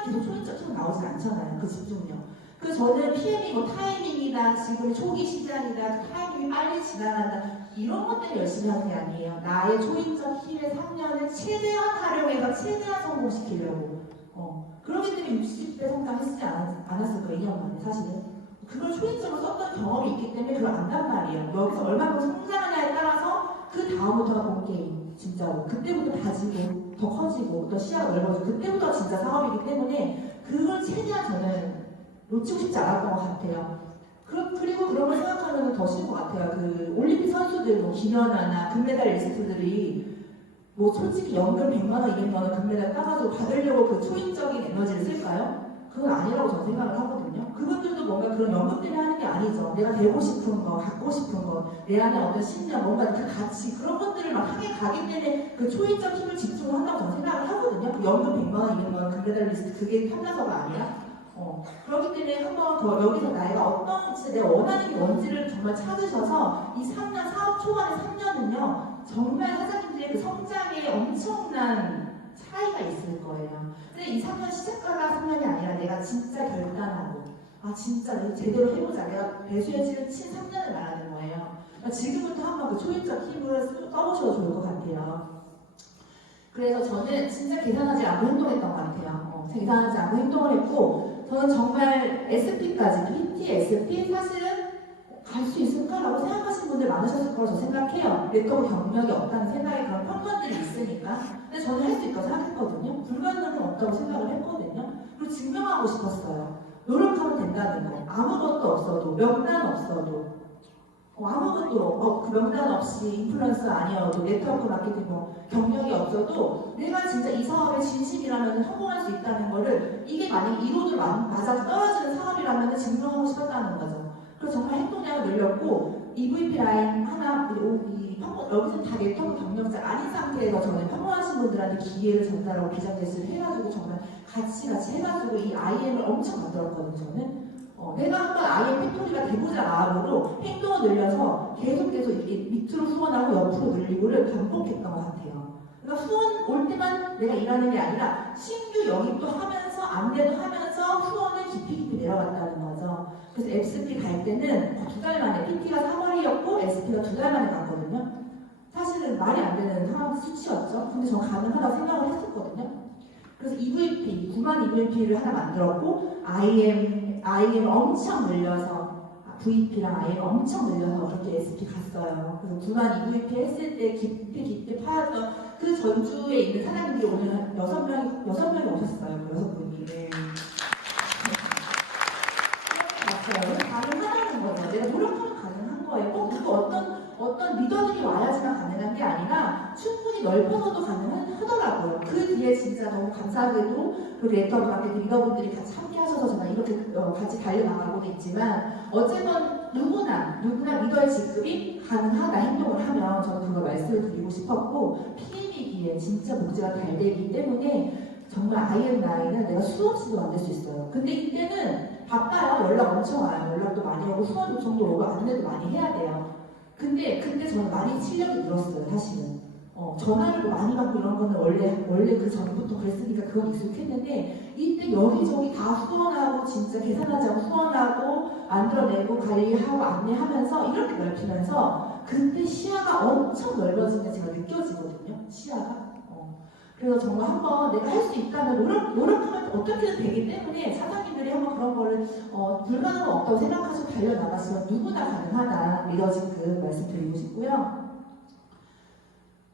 1년 계속 초인적으로 나오진 않잖아요. 그 집중력. 그래서 저는 PM이고 타이밍이다, 지금 초기 시작이다, 그 타이밍이 빨리 지나간다, 이런 것들 열심히 하는 게 아니에요. 나의 초인적 힘의 3년을 최대한 활용해서 최대한 성공시키려고. 그렇기 때문에 60배 성장했지 않았을 거예요, 2년 만에 사실은. 그걸 초인적으로 썼던 경험이 있기 때문에 그걸 안단 말이에요. 여기서 얼마큼 성장하냐에 따라서 그 다음부터가 본 게임, 진짜로. 그때부터 다지고, 더 커지고, 더 시야가 넓어지고, 그때부터 진짜 사업이기 때문에 그걸 최대한 저는 놓치고 싶지 않았던 것 같아요. 그리고 그런 걸 생각하면 더 쉬운 것 같아요. 그 올림픽 선수들, 뭐 김연아나 금메달리스트들이 뭐 솔직히 연금 100만원, 200만원 금메달 따가지고 받으려고 그 초인적인 에너지를 쓸까요? 그건 아니라고 저는 생각을 하거든요. 그분들도 뭔가 그런 연금 때문에 하는 게 아니죠. 내가 되고 싶은 거, 갖고 싶은 거, 내 안에 어떤 신념, 뭔가 그 가치, 그런 것들을 막 향해 가기 때문에 그 초인적 힘을 집중을 한다고 저는 생각을 하거든요. 그 연금 100만원, 200만원 금메달리스트, 그게 탐나서가 아니라. 그렇기 때문에 한번 더 여기서 내가 어떤, 진짜 내가 원하는 게 뭔지를 정말 찾으셔서 이 3년, 사업 초반의 3년은요, 정말 사장님들의 그 성장에 엄청난 차이가 있을 거예요. 근데 이 3년 시작가가 3년이 아니라 내가 진짜 결단하고, 진짜 내가 제대로 해보자. 내가 배수의 질을 친 3년을 말하는 거예요. 그러니까 지금부터 한번 그 초인적 힘을 써보셔도 좋을 것 같아요. 그래서 저는 진짜 계산하지 않고 행동했던 것 같아요. 계산하지 않고 행동을 했고, 저는 정말 SP까지, PT, SP, 사실은 갈 수 있을까라고 생각하시는 분들 많으셨을 거라고 저 생각해요. 네트워크 경력이 없다는 생각에 그런 편견들이 있으니까. 근데 저는 할 수 있다고 생각했거든요. 불가능은 없다고 생각을 했거든요. 그리고 증명하고 싶었어요. 노력하면 된다는 거. 아무것도 없어도, 명단 없어도, 아무것도 그 명단 없이 인플루언서 아니어도 네트워크 마케팅 경력이 없어도 내가 진짜 이 사업에 진심이라면 성공할 수 있다는 거를, 이게 만약에 이론으로 맞아 떨어지는 사업이라면 증명하고 싶었다는 거죠. 그래서 정말 행동량을 늘렸고 EVP 라인 하나, 여기서 다 네트워크 경력자 아닌 상태에서 저는 평범하신 분들한테 기회를 전달하고 비전 테스트를 해가지고 정말 같이 해가지고 이 IM을 엄청 만들었거든요. 저는 내가 한번 IM 팩토리가 되고자 마음으로 행동을 늘려서 계속 이렇게 밑으로 후원하고 옆으로 늘리고를 반복했던 것 같아요. 그러니까 후원 올 때만 내가 일하는 게 아니라 신규 영입도 하면서 안내도 하면서 후원을 깊이 내려갔다는 거죠. 그래서 SP 갈 때는 2달 만에, PT가 3월이었고 SP가 2달 만에 갔거든요. 사실은 말이 안 되는 상황 수치였죠. 근데 전 가능하다고 생각을 했었거든요. 그래서 EVP, 9만 EVP를 하나 만들었고 IM 엄청 늘려서 VP랑 IM 엄청 늘려서 그렇게 SP 갔어요. 그래서 9만 EVP 했을 때 깊이 파였던 그 전주에 있는 사장님들이 오늘 한 6명이 오셨어요. 6분이. 네. 맞아요. 가능하다는 거죠. 내가 노력하면 가능한 거예요. 꼭 누구 어떤 리더들이 와야지만 가능한 게 아니라 충분히 넓혀서도 가능하더라고요. 그 뒤에 진짜 너무 감사하게도 그 네트워크 마케팅 리더분들이 같이 함께 하셔서 제가 이렇게 같이 달려나가고 있지만, 어쨌든 누구나 리더의 직급이 가능하다 행동을 하면 저는 그걸 말씀을 드리고 싶었고, PM이기에 진짜 복지가 잘 되기 때문에 정말 IM9은 내가 수없이도 만들 수 있어요. 근데 이때는 바빠요. 연락 엄청 와요. 연락도 많이 오고 후원 요청도 오고 안내도 많이 해야 돼요. 근데 그때 저는 많이 실력이 늘었어요. 사실은 전화를 많이 받고 이런 거는 원래 그 전부터 그랬으니까 그건 익숙했는데, 이때 여기저기 다 후원하고 진짜 계산하지 않고 후원하고 만들어내고 관리하고 안내하면서 이렇게 넓히면서 그때 시야가 엄청 넓어진 게 제가 느껴지거든요. 시야가. 그래서 정말 한번 내가 할 수 있다면 노력하면 어떻게든 되기 때문에 사장님들이 한번 그런 거를 불가능은 없다고 생각하시고 달려나갔으면 누구나 가능하다, 리더십 그 말씀 드리고 싶고요.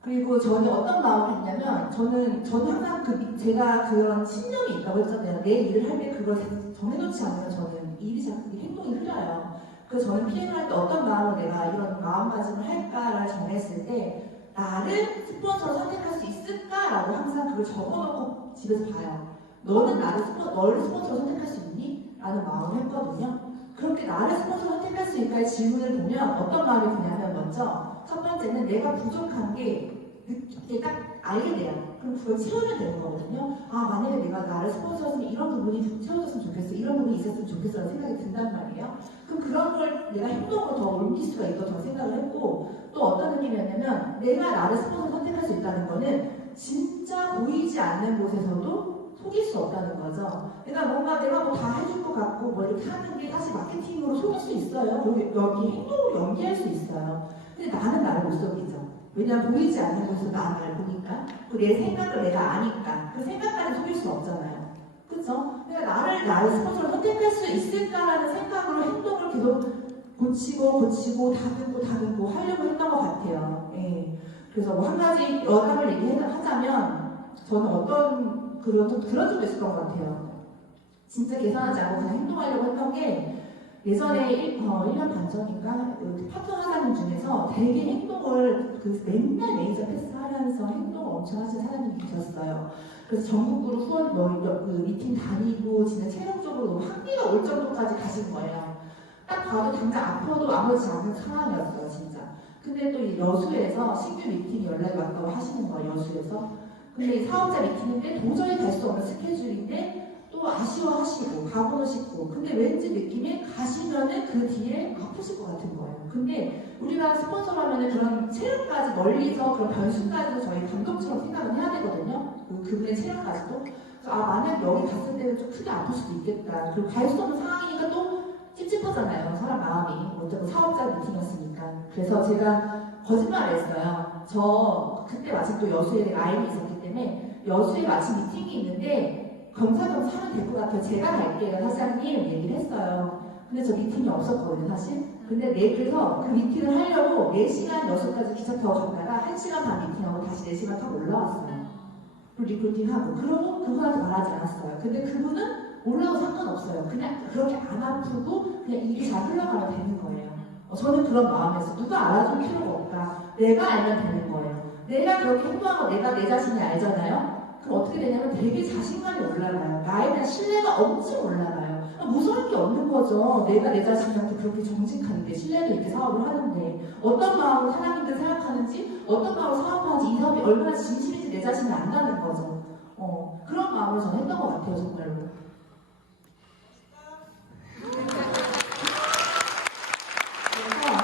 그리고 저는 어떤 마음을 했냐면, 저는 항상 제가 그런 신념이 있다고 했잖아요. 내 일을 할 때 그걸 정해놓지 않으면 저는 일이 자꾸 행동이 흐려요. 그래서 저는 PM을 할 때 어떤 마음으로 내가 이런 마음가짐을 할까를 정했을 때, 나를 스폰서로 선택할 수 있을까라고 항상 그걸 적어놓고 집에서 봐요. 너는 너를 스폰서로 선택할 수 있니? 라는 마음을 했거든요. 그렇게 나를 스폰서로 선택할 수 있을까의 질문을 보면 어떤 마음이 드냐면, 먼저 첫 번째는 내가 부족한 게 딱 알게 돼요. 그럼 그걸 채우면 되는 거거든요. 만약에 내가 나를 스폰서로 이런 부분이 채워졌으면 좋겠어, 이런 부분이 있었으면 좋겠어 라는 생각이 든단 말이에요. 그럼 그런 걸 내가 행동으로 더 옮길 수가 있다고 저는 생각을 했고, 또 어떤 느낌이었냐면, 내가 나를 스폰서로 선택할 수 있다는 거는 진짜 보이지 않는 곳에서도 속일 수 없다는 거죠. 그러니까 뭔가 내가 뭐 다 해줄 것 같고 뭐 이렇게 하는 게 사실 마케팅으로 속일 수 있어요. 여기 행동으로 연기할 수 있어요. 근데 나는 나를 못 속이죠. 왜냐면 보이지 않는 곳에서 나를 보니까 그 내 생각을 내가 아니까 그 생각까지 속일 수 없잖아요. 그쵸? 그러니까 나를 스폰서로 선택할 수 있을까라는 생각으로 행동을 계속 고치고 다듬고 하려고 했던 것 같아요. 예. 그래서 뭐 한 가지 여담을 얘기하자면 저는 어떤 그런 적도 있었던 것 같아요. 진짜 계산하지 않고 그냥 행동하려고 했던 게 예전에 1년 반 전인가 그 파트너 사장님 중에서 되게 행동을 맨날 메이저 패스 하면서 행동을 엄청 하시는 사장님이 계셨어요. 그래서 전국구로 후원 그 미팅 다니고 진짜 체력적으로 너무 한계가 올 정도까지 가신 거예요. 딱 봐도 당장 아파도 아무렇지 않은 상황이었어요, 진짜. 근데 또 이 여수에서 신규 미팅이 연락이 왔다고 하시는 거예요, 여수에서. 근데 사업자 미팅인데 도저히 갈 수 없는 스케줄인데 또 아쉬워하시고 가고는 싶고 근데 왠지 느낌에 가시면은 그 뒤에 아프실 것 같은 거예요. 근데 우리가 스폰서라면은 그런 체력까지 멀리서 그런 변수까지도 저희 감독처럼 생각을 해야 되거든요. 그분의 체력까지도. 만약 여기 갔을 때는 좀 크게 아플 수도 있겠다. 그리고 갈 수 없는 상황이니까 또 찝찝하잖아요. 사람 마음이. 어쨌든 사업자 미팅이었으니까. 그래서 제가 거짓말을 했어요. 저 그때 마침 또 여수에 아이이 있었기 때문에 여수에 마침 미팅이 있는데 겸사겸사 하면 될 것 같아요. 제가 갈게요. 사장님 얘기를 했어요. 근데 저 미팅이 없었거든요, 사실. 근데 그래서 그 미팅을 하려고 4시간 6시까지 기차 타고 갔다가 1시간 반 미팅하고 다시 4시간 타고 올라왔어요. 그리고 리크루팅하고. 그러고 그분한테 말하지 않았어요. 근데 그분은 올라도 상관없어요. 그냥 그렇게 안 아프고 그냥 일이 잘 흘러가면 되는 거예요. 저는 그런 마음이었어요. 누가 알아줄 필요가 없다. 내가 알면 되는 거예요. 내가 그렇게 행동하고 내가 내 자신이 알잖아요. 그럼 어떻게 되냐면 되게 자신감이 올라가요. 나에 대한 신뢰가 엄청 올라가요. 무서울 게 없는 거죠. 내가 내 자신한테 그렇게 정직한데 신뢰도 있게 사업을 하는데 어떤 마음으로 사장님들 생각하는지 어떤 마음으로 사업하는지 이 사업이 얼마나 진심인지 내 자신이 안다는 거죠. 그런 마음으로 저는 했던 것 같아요. 정말로.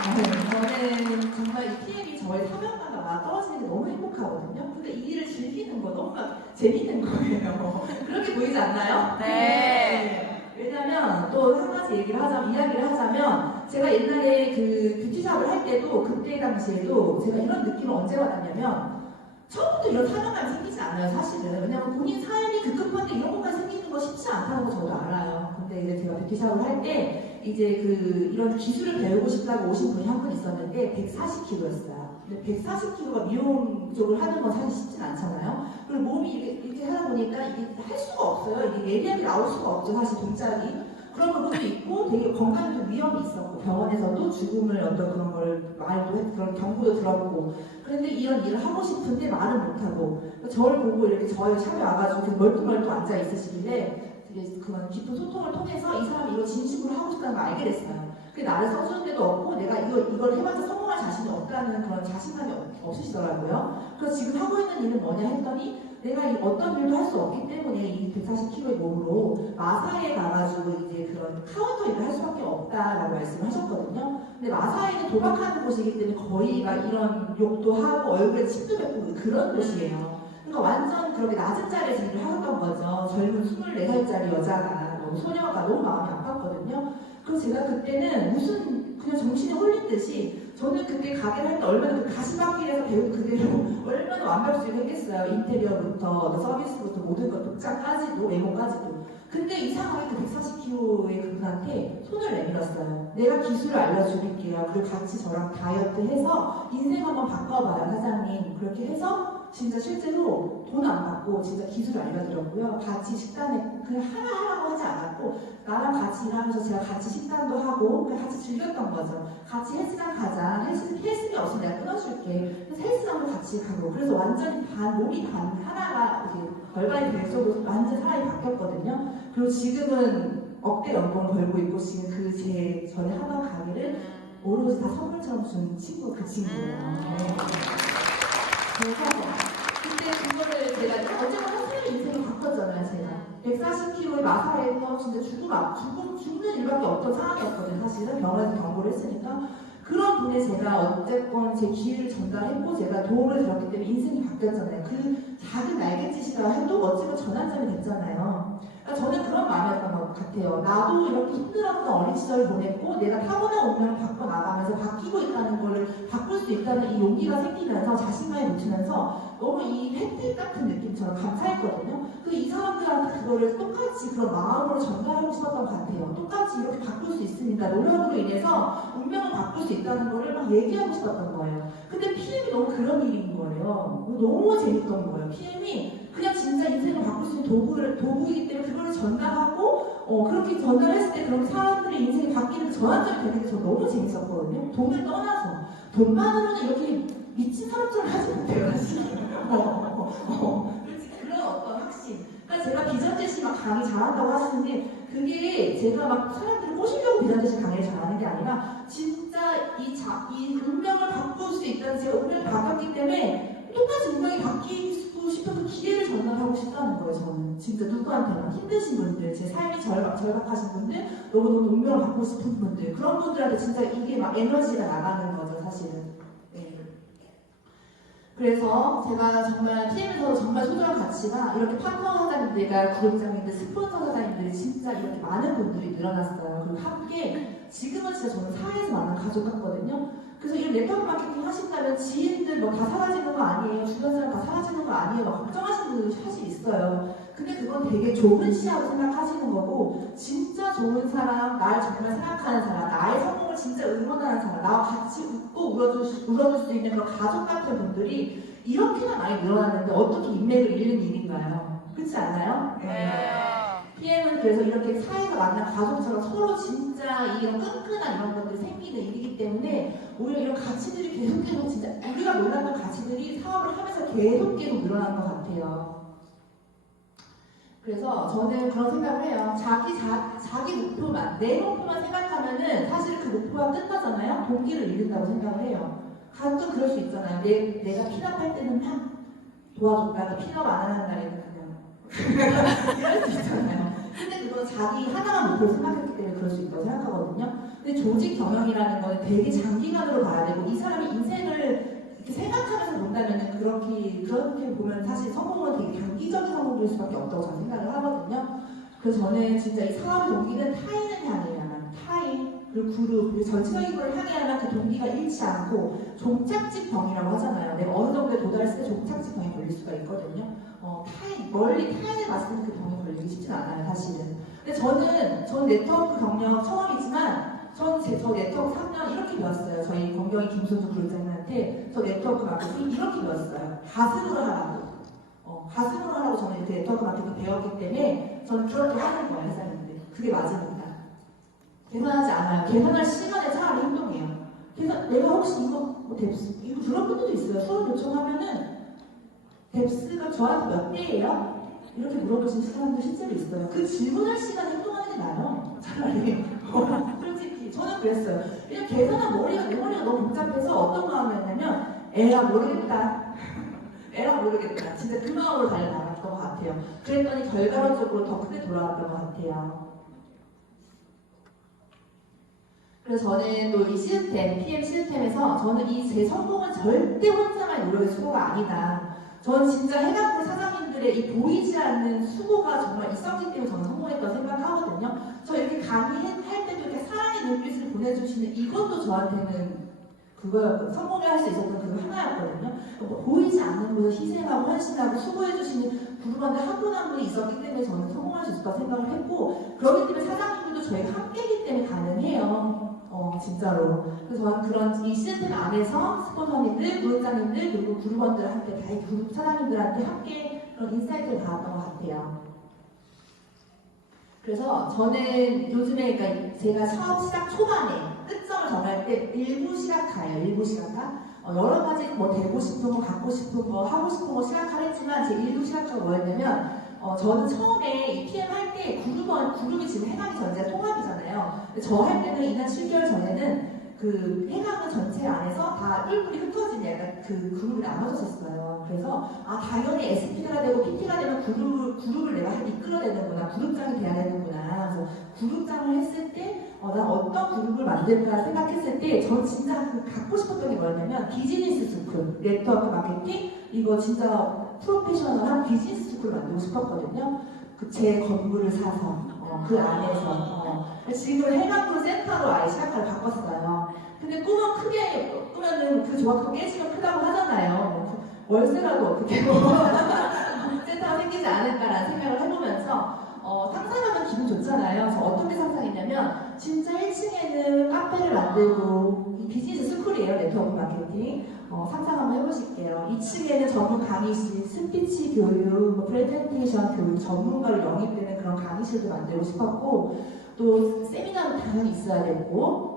저는 정말 이 TM이 저의 사명감과 떨어지는 게 너무 행복하거든요. 근데 이 일을 즐기는 거 너무 재밌는 거예요. 그렇게 보이지 않나요? 네. 왜냐면 또 한 가지 이야기를 하자면 제가 옛날에 그 뷰티샵을 할 때도 그때 당시에도 제가 이런 느낌을 언제 받았냐면 처음부터 이런 사명감이 생기지 않아요, 사실은. 왜냐면 본인 삶이 급급한데 이런 것만 생기는 거 쉽지 않다는 거 저도 알아요. 근데 이제 제가 뷰티샵을 할 때 이제 이런 기술을 배우고 싶다고 오신 분이 한 분 있었는데 140kg였어요. 근데 140kg가 미용 쪽을 하는 건 사실 쉽진 않잖아요. 그리고 몸이 이렇게 하다 보니까 이게 할 수가 없어요. 이게 예리하게 나올 수가 없죠, 사실 동작이. 그런 부분도 있고 되게 건강에 좀 위험이 있었고 병원에서도 죽음을 어떤 그런 걸 말도 했고 그런 경고도 들었고 그런데 이런 일을 하고 싶은데 말을 못하고 저를 보고 이렇게 저의 샵에 와가지고 멀뚱멀뚱 앉아 있으시길래 되게 그런 깊은 소통을 통해서 이 사람이 이거 진심으로 하고 싶다는 걸 알게 됐어요. 그게 나를 써주는 데도 없고 내가 이걸 해봤자 성공할 자신이 없다는 그런 자신감이 없으시더라고요. 그래서 지금 하고 있는 일은 뭐냐 했더니 내가 어떤 일도 할 수 없기 때문에 이 140kg의 몸으로 마사에 가가지고 이제 그런 카운터 일을 할 수밖에 없다라고 말씀을 하셨거든요. 근데 마사에는 도박하는 곳이기 때문에 거의 막 이런 욕도 하고 얼굴에 침도 뱉고 그런 곳이에요. 그러니까 완전 그렇게 낮은 자리에서 일을 하셨던 거죠. 젊은 24살짜리 여자가 소녀가 너무 마음이 아팠거든요. 그래서 제가 그때는 그냥 정신이 홀린 듯이 저는 그때 가게를 할 때 얼마나 그 가시밭길에서 배운 그대로 얼마나 완벽주의를 했겠어요. 인테리어부터 서비스부터 모든 것 독자까지도 외모까지도. 근데 이상하게 그 140kg의 그분한테 손을 내밀었어요. 내가 기술을 알려드릴게요. 그리고 같이 저랑 다이어트 해서 인생 한번 바꿔봐요, 사장님. 그렇게 해서 진짜 실제로 돈 안 받고 진짜 기술을 알려드렸고요. 같이 식단에 그냥 하라고 하지 않았고 나랑 같이 일하면서 제가 같이 식단도 하고 그냥 같이 즐겼던 거죠. 같이 헬스장 가자. 헬스비 없으면 내가 끊어줄게. 그래서 헬스장도 같이 가고 그래서 완전히 몸이 하나가 이렇게 결발이 될 정도로 완전 사람이 바뀌었거든요. 그리고 지금은 억대 연봉을 벌고 있고 지금 제 전에 하던 가게를 오로지 다 선물처럼 준 그 친구예요. 네. 그래서 그때 그거를 제가 어쨌든 선생님 인생이 바꿨잖아요, 제가. 140kg의 마사에서 진짜 죽는 일밖에 없던 상황이었거든요, 사실은. 병원에서 경고를 했으니까. 그런 분에 제가 어쨌건 제 기회를 전달했고 제가 도움을 드렸기 때문에 인생이 바뀌었잖아요. 그 작은 날갯짓이라 해도 어찌면 전환점이 됐잖아요. 그러니까 저는 그런 마음이었던 것 같아요. 나도 이렇게 힘들었던 어린 시절을 보냈고 내가 타고난 운명을 바꿔나가면서 바뀌고 있다는 거를 바꿀 수 있다는 이 용기가 생기면서 자신감이 붙으면서 너무 이 혜택 같은 느낌처럼 감사했거든요. 이 사람들한테 그거를 똑같이 그런 마음으로 전달하고 싶었던 것 같아요. 똑같이 이렇게 바꿀 수 있습니다. 노력으로 인해서 운명을 바꿀 수 있다는 거를 막 얘기하고 싶었던 거예요. 근데 PM이 너무 그런 일인 거예요. 너무 재밌던 거예요. PM이 그냥 진짜 인생을 바꿀 수 있는 도구이기 때문에 그거를 전달하고 그렇게 전달했을 때 그런 사람들의 인생이 바뀌는 그 전환점이 되는 게 저 너무 재밌었거든요. 돈을 떠나서 돈만으로는 이렇게 미친 사람처럼 하지 못해요, 사실. 그런 어떤 확신. 그러니까 제가 비전제시 막 강의 잘한다고 하시는데 그게 제가 막 사람들을 꼬시려고 비전제시 강의를 잘하는 게 아니라 진짜 이 운명을 바꿀 수 있다는 제가 운명을 바꿨기 때문에 똑같이 운명이 바뀌고 싶은 그 기회를 전달하고 싶다는 거예요. 저는 진짜 누구한테나 힘드신 분들, 제 삶이 절박하신 분들, 너무너무 운명을 바꾸고 싶은 분들 그런 분들한테 진짜 이게 막 에너지가 나가는 거죠, 사실은. 네. 그래서 제가 정말 PM에서 정말 소중한 가치가 이렇게 파트너 사장님들과 그룹장님들, 스폰서 사장님들이 진짜 이렇게 많은 분들이 늘어났어요. 그리고 함께 지금은 진짜 저는 사회에서 만난 가족 같거든요. 그래서 이런 네트워크 마케팅 하신다면 지인들 뭐 다 사라지는 거 아니에요. 주변 사람 다 사라지는 거 아니에요. 막 걱정하시는 분들 사실 있어요. 근데 그건 되게 좁은 시야로 생각하시는 거고 진짜 좋은 사람, 날 정말 생각하는 사람, 나의 성공을 진짜 응원하는 사람, 나와 같이 웃고 울어줄 수 있는 그런 가족 같은 분들이 이렇게나 많이 늘어났는데 어떻게 인맥을 잃는 일인가요? 그렇지 않나요? PM은 그래서 이렇게 사회가 만난 가족처럼 서로 진짜 이런 끈끈한 이런 것들이 생기는 일이기 때문에 오히려 이런 가치들이 계속 진짜 우리가 몰랐던 가치들이 사업을 하면서 계속 늘어나는 것 같아요. 그래서 저는 그런 생각을 해요. 자기 목표만, 내 목표만 생각하면은 사실 그 목표가 끝나잖아요. 동기를 잃는다고 생각을 해요. 가끔 그럴 수 있잖아요. 내가 핀업할 때는 막 도와줬다가 핀업 안 하는 날에는 그냥 이럴 수 있잖아요. 근데 그건 자기 하나만 목표를 생각했기 때문에 그럴 수 있다고 생각하거든요. 근데 조직 경영이라는 거는 되게 장기간으로 봐야 되고 이 사람이 인생을 이렇게 생각하면서 본다면 그렇게 보면 사실 성공은 되게 단기적인 성공일 수밖에 없다고 저는 생각을 하거든요. 그래서 저는 진짜 이 사업의 동기는 타인을 향해야만, 타인 그리고 그룹 그리고 전체적인 걸 향해야만 그 동기가 잃지 않고 종착지병이라고 하잖아요. 내가 어느 정도에 도달했을 때 종착지병이 걸릴 수가 있거든요. 멀리 타인을 봤을 때 그 병이 걸리기 쉽진 않아요, 사실은. 근데 전 네트워크 경력 처음이지만 저 네트워크 3년 이렇게 배웠어요. 저희 건경이 김소주 그룹장님한테 저 네트워크 마케팅 이렇게 배웠어요. 가슴으로 하라고. 가슴으로 하라고 저는 이렇게 네트워크 마케팅 배웠기 때문에 저는 그렇게 하는 거예요, 회사님들. 그게 맞습니다. 계산하지 않아요. 계산할 시간에 차라리 행동해요. 내가 혹시 이거 뎁스 이거 그런 분들도 있어요. 수업 요청하면은 뎁스가 저한테 몇 대예요? 이렇게 물어보시는 사람도 실제로 있어요. 그 질문할 시간에 행동하는 게 나아요. 차라리. 솔직히 저는 그랬어요. 그냥 계산한 내 머리가 너무 복잡해서 어떤 마음이었냐면 에라 모르겠다. 진짜 그 마음으로 달려나갔던 것 같아요. 그랬더니 결과론적으로 더 크게 돌아왔던 것 같아요. 그래서 저는 또 이 시스템, PM 시스템에서 저는 이 제 성공은 절대 혼자만 노력의 수고가 아니다. 저는 진짜 해당부 사장님들의 이 보이지 않는 수고가 정말 있었기 때문에 저는 성공했다고 생각하거든요. 저 이렇게 강의할 때도 이렇게 사랑의 눈빛을 보내주시는 이것도 저한테는 성공을 할 수 있었던 그 하나였거든요. 보이지 않는 곳에서 희생하고 헌신하고 수고해주시는 그룹원들 한 분 한 분이 있었기 때문에 저는 성공할 수 있었다고 생각을 했고 그렇기 때문에 사장님들도 저희가 함께이기 때문에 가능해요. 진짜로. 그래서 저는 그런 이 시스템 안에서 스폰서님들, 구독자님들 그리고 그룹원들한테 다 그룹 사장님들한테 함께 그런 인사이트를 받았던 것 같아요. 그래서 저는 요즘에 그러니까 제가 사업 시작 초반에 끝점을 정할 때 일부 시각화예요. 일부 시각화. 여러 가지 되고 싶은 거, 갖고 싶은 거, 하고 싶은 거 시각화를 했지만 제 일부 시각화가 뭐였냐면 저는 처음에 이 PM 할 때 그룹이 지금 해당이 전체가 통합이잖아요. 근데 저 할 때는 2년 7개월 전에는 그 해당은 전체 안에서 다 뿔뿔이 흩어진 약간 그 그룹이 나눠졌었어요. 그래서 당연히 SP가 되고 PT가 되면 그룹을 내가 이끌어내는구나, 그룹장이 돼야 되는구나. 그래서 그룹장을 했을 때 난 어떤 그룹을 만들까 생각했을 때 전 진짜 갖고 싶었던 게 뭐였냐면 비즈니스 스쿨, 네트워크 마케팅 이거 진짜 프로페셔널한 비즈니스 스쿨 만들고 싶었거든요. 제 건물을 사서 그 안에서 지금 해관으로 센터로 아예 시작을 바꿨어요. 근데 꿈은 크게 꾸면은 그 조합도 깨지면 크다고 하잖아요. 월세라도 어떻게 센터가 생기지 않을까라는 생각을 해보면서 상상하면 기분 좋잖아요. 그래서 어떻게 상상했냐면 진짜 1층에는 카페를 만들고 비즈니스 스쿨이에요. 네트워크 마케팅. 상상 한번 해보실게요. 2층에는 전문 강의실, 스피치 교육, 프레젠테이션 교육, 전문가로 영입되는 그런 강의실도 만들고 싶었고 또 세미나도 당연히 있어야 되고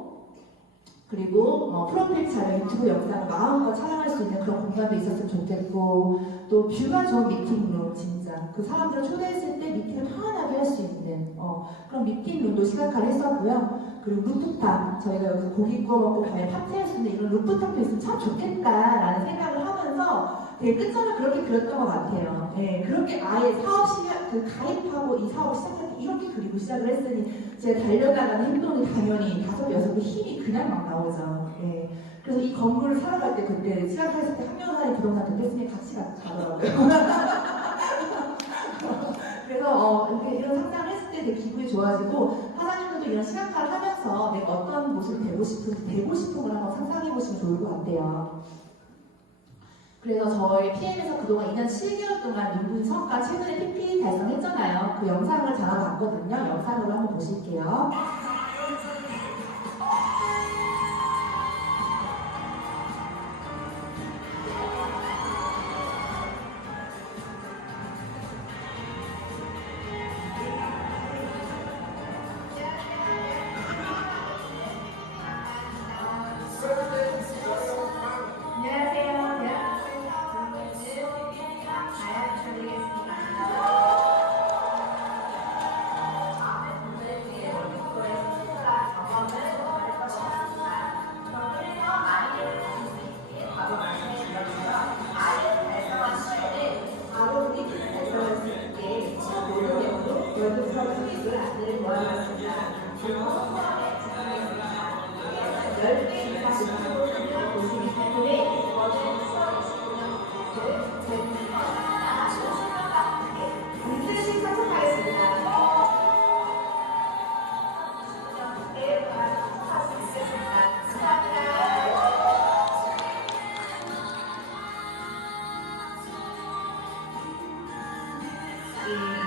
그리고 프로필 촬영, 유튜브 영상을 마음껏 촬영할 수 있는 그런 공간도 있었으면 좋겠고 또 뷰가 좋은 미팅룸 진짜 그 사람들을 초대했을 때 미팅을 편안하게 할 수 있는 그런 미팅룸도 시작을 했었고요. 그리고 루프탑 저희가 여기서 고기 구워 먹고 밤에 파티할 수 있는 이런 루프탑도 있으면 참 좋겠다라는 생각을 하면서 되게 끝점을 그렇게 그렸던 것 같아요. 네, 그렇게 아예 사업 시작 가입하고 이 사업 시작할 때 이렇게 그리고 시작을 했으니 제가 달려나가는 행동이 당연히 5-6배 힘이 그냥 막 나오죠. 네. 그래서 이 건물을 사러 갈 때 그때 시작했을 때 한명사의 부동산 대표님이 같이 가더라고요. 그래서 이런 상상을 했을 때 되게 기분이 좋아지고 사장님들도 이런 시각화를 하면서 내가 어떤 모습을 되고 싶은 걸 한번 상상해 보시면 좋을 것 같아요. 그래서 저희 PM에서 그동안 2년 7개월 동안 눈부신 성과 최근에 PPT 달성했잖아요. 그 영상을 잡아봤거든요. 영상으로 한번 보실게요.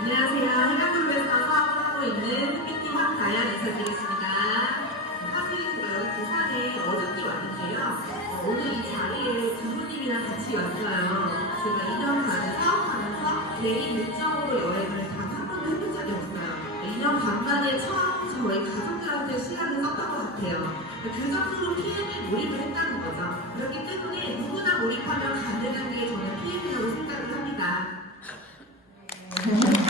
안녕하세요. 해관그룹에서 사업을 하고 있는 PPT 황가연 인사드리겠습니다. 사실 제가 여기 부산에 어저께 왔는데요. 오늘 이 자리에 부모님이랑 같이 왔어요. 제가 2년 반 사업하면서 개인 일정으로 여행을 단 한 번도 해본 적이 없어요. 2년 반 만에 처음 저희 가족들한테 시간을 썼던 것 같아요. 그 정도로 PM에 몰입을 했다는 거죠. 그렇기 때문에 누구나 몰입하면 가능한 게 저는 PM이라고 생각을 합니다. 감사합니다.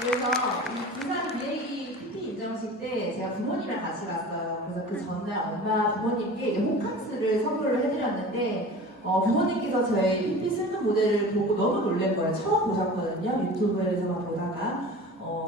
그래서 이 부산 비행기 PT 인정식 때 제가 부모님이랑 같이 갔어요. 그래서 그 전날 엄마 부모님께 이제 호캉스를 선물을 해드렸는데 부모님께서 저희 PT 쓰는 모델을 보고 너무 놀란 거예요. 처음 보셨거든요. 유튜브에서만 보다가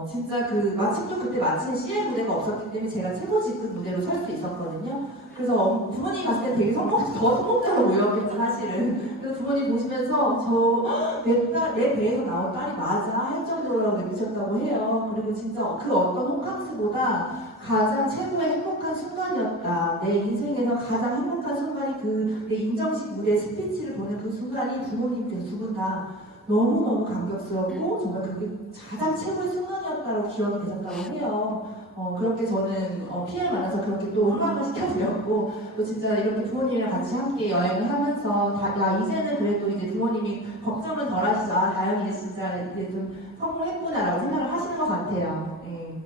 진짜 마침 또 그때 마침 CL 무대가 없었기 때문에 제가 최고 직급 무대로 설 수 있었거든요. 그래서 부모님 봤을 때 되게 더 성공자로 보였겠죠, 사실은. 그래서 부모님 보시면서 내 배에서 나온 딸이 맞아 할 정도로 느끼셨다고 해요. 그리고 진짜 그 어떤 호캉스보다 가장 최고의 행복한 순간이었다. 내 인생에서 가장 행복한 순간이 내 인정식 무대 스피치를 보는 그 순간이 부모님께서 두 분 다 너무너무 감격스럽고 정말 그게 가장 최고의 순간이었다고 기억이 되셨다고 해요. 그렇게 저는 PR 만나서 그렇게 또 호감을 시켜드렸고 또 진짜 이렇게 부모님이랑 같이 함께 여행을 하면서 이제는 그래도 이제 부모님이 걱정을 덜 하시죠. 다영이 이제 진짜 이제 좀 성공했구나라고 생각을 하시는 것 같아요. 네.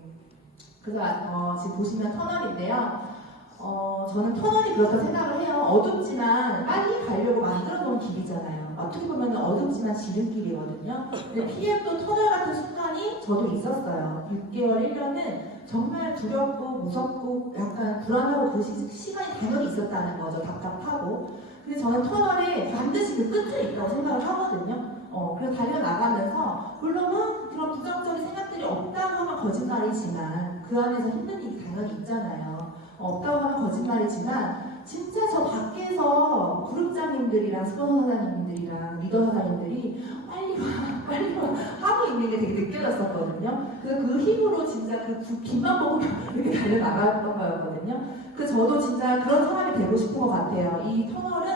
그래서 지금 보시면 터널인데요. 저는 터널이 그렇다고 생각을 해요. 어둡지만 빨리 가려고 만들어 놓은 길이잖아요. 어떻게 보면 어둡지만 지름길이거든요. 근데 PM도 터널 같은 순간이 저도 있었어요. 6개월, 1년은 정말 두렵고 무섭고 약간 불안하고 그 시간이 당연히 있었다는 거죠. 답답하고. 근데 저는 터널에 반드시 그 끝에 있다고 생각을 하거든요. 그래서 달려나가면서 물론 그런 부정적인 생각들이 없다고 하면 거짓말이지만 그 안에서 힘든 일이 당연히 있잖아요. 없다고 하면 거짓말이지만 진짜 저 밖에서 그룹장님들이랑 스포너 사장님들이랑 리더 사장님들이 빨리 와 하고 있는 게 되게 느껴졌었거든요. 그래서 그 힘으로 진짜 그 빛만 보고 이렇게 달려나갔던 거였거든요. 그래서 저도 진짜 그런 사람이 되고 싶은 것 같아요. 이 터널은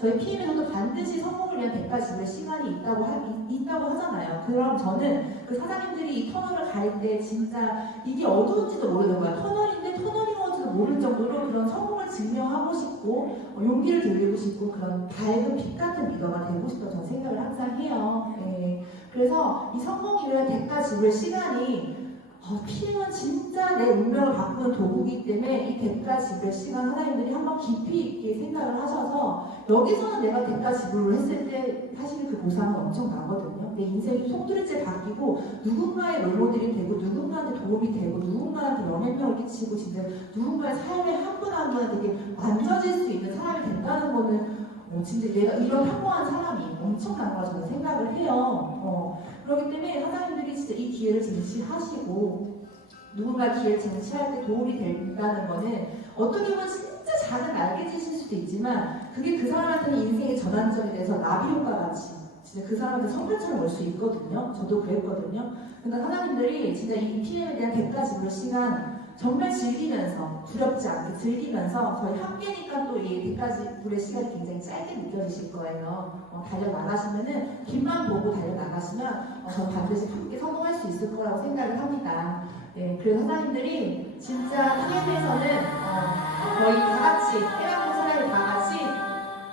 저희 PM에서도 반드시 성공을 위한 대가 지불 시간이 있다고 하잖아요. 그럼 저는 그 사장님들이 이 터널을 갈 때 진짜 이게 어두운지도 모르는 거야. 터널인데 터널인 건지도 모를 정도로 그런 성공을 증명하고 싶고 용기를 들리고 싶고 그런 밝은 빛 같은 리더가 되고 싶다고 저는 생각을 항상 해요. 네. 그래서 이 성공을 위한 대가 지불 시간이 PM은 진짜 내 운명을 바꾸는 도구이기 때문에 이 대가 지불 시간 하나님들이 한번 깊이 있게 생각을 하셔서 여기서는 내가 대가 지불을 했을 때 사실 그 보상은 엄청 나거든요. 내 인생이 속도리째 바뀌고 누군가의 롤모델이 되고 누군가한테 도움이 되고 누군가한테 영향력을 끼치고 진짜 누군가의 삶의 한 분 한 분한테 만져질 수 있는 사람이 된다는 거는 진짜 내가 이런 평범한 사람이 엄청난 거라 저는 생각을 해요. 그렇기 때문에 사장님들이 진짜 이 기회를 쟁취하시고 누군가 기회를 쟁취할 때 도움이 된다는 거는 어떻게 보면 진짜 작은 날개짓일 수도 있지만 그게 그 사람한테는 인생의 전환점이 돼서 나비 효과 같이 진짜 그 사람한테 선물처럼 올 수 있거든요. 저도 그랬거든요. 그러니까 사장님들이 진짜 이 PM에 대한 대가 지불 시간 정말 즐기면서 두렵지 않게 즐기면서 저희 함께니까 또 이 대가 지불의 시간이 굉장히 짧게 느껴지실 거예요. 달려나가시면은 길만 보고 달려나가시면 저는 반드시 함께 성공할 수 있을 거라고 생각을 합니다. 네, 그래서 사장님들이 진짜 PM에서는 거의 다 같이 해방군 사람이 다 같이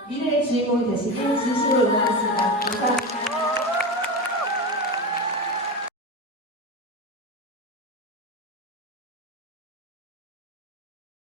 미래의 주인공이 되시길 진심으로 응원하겠습니다. 감사합니다.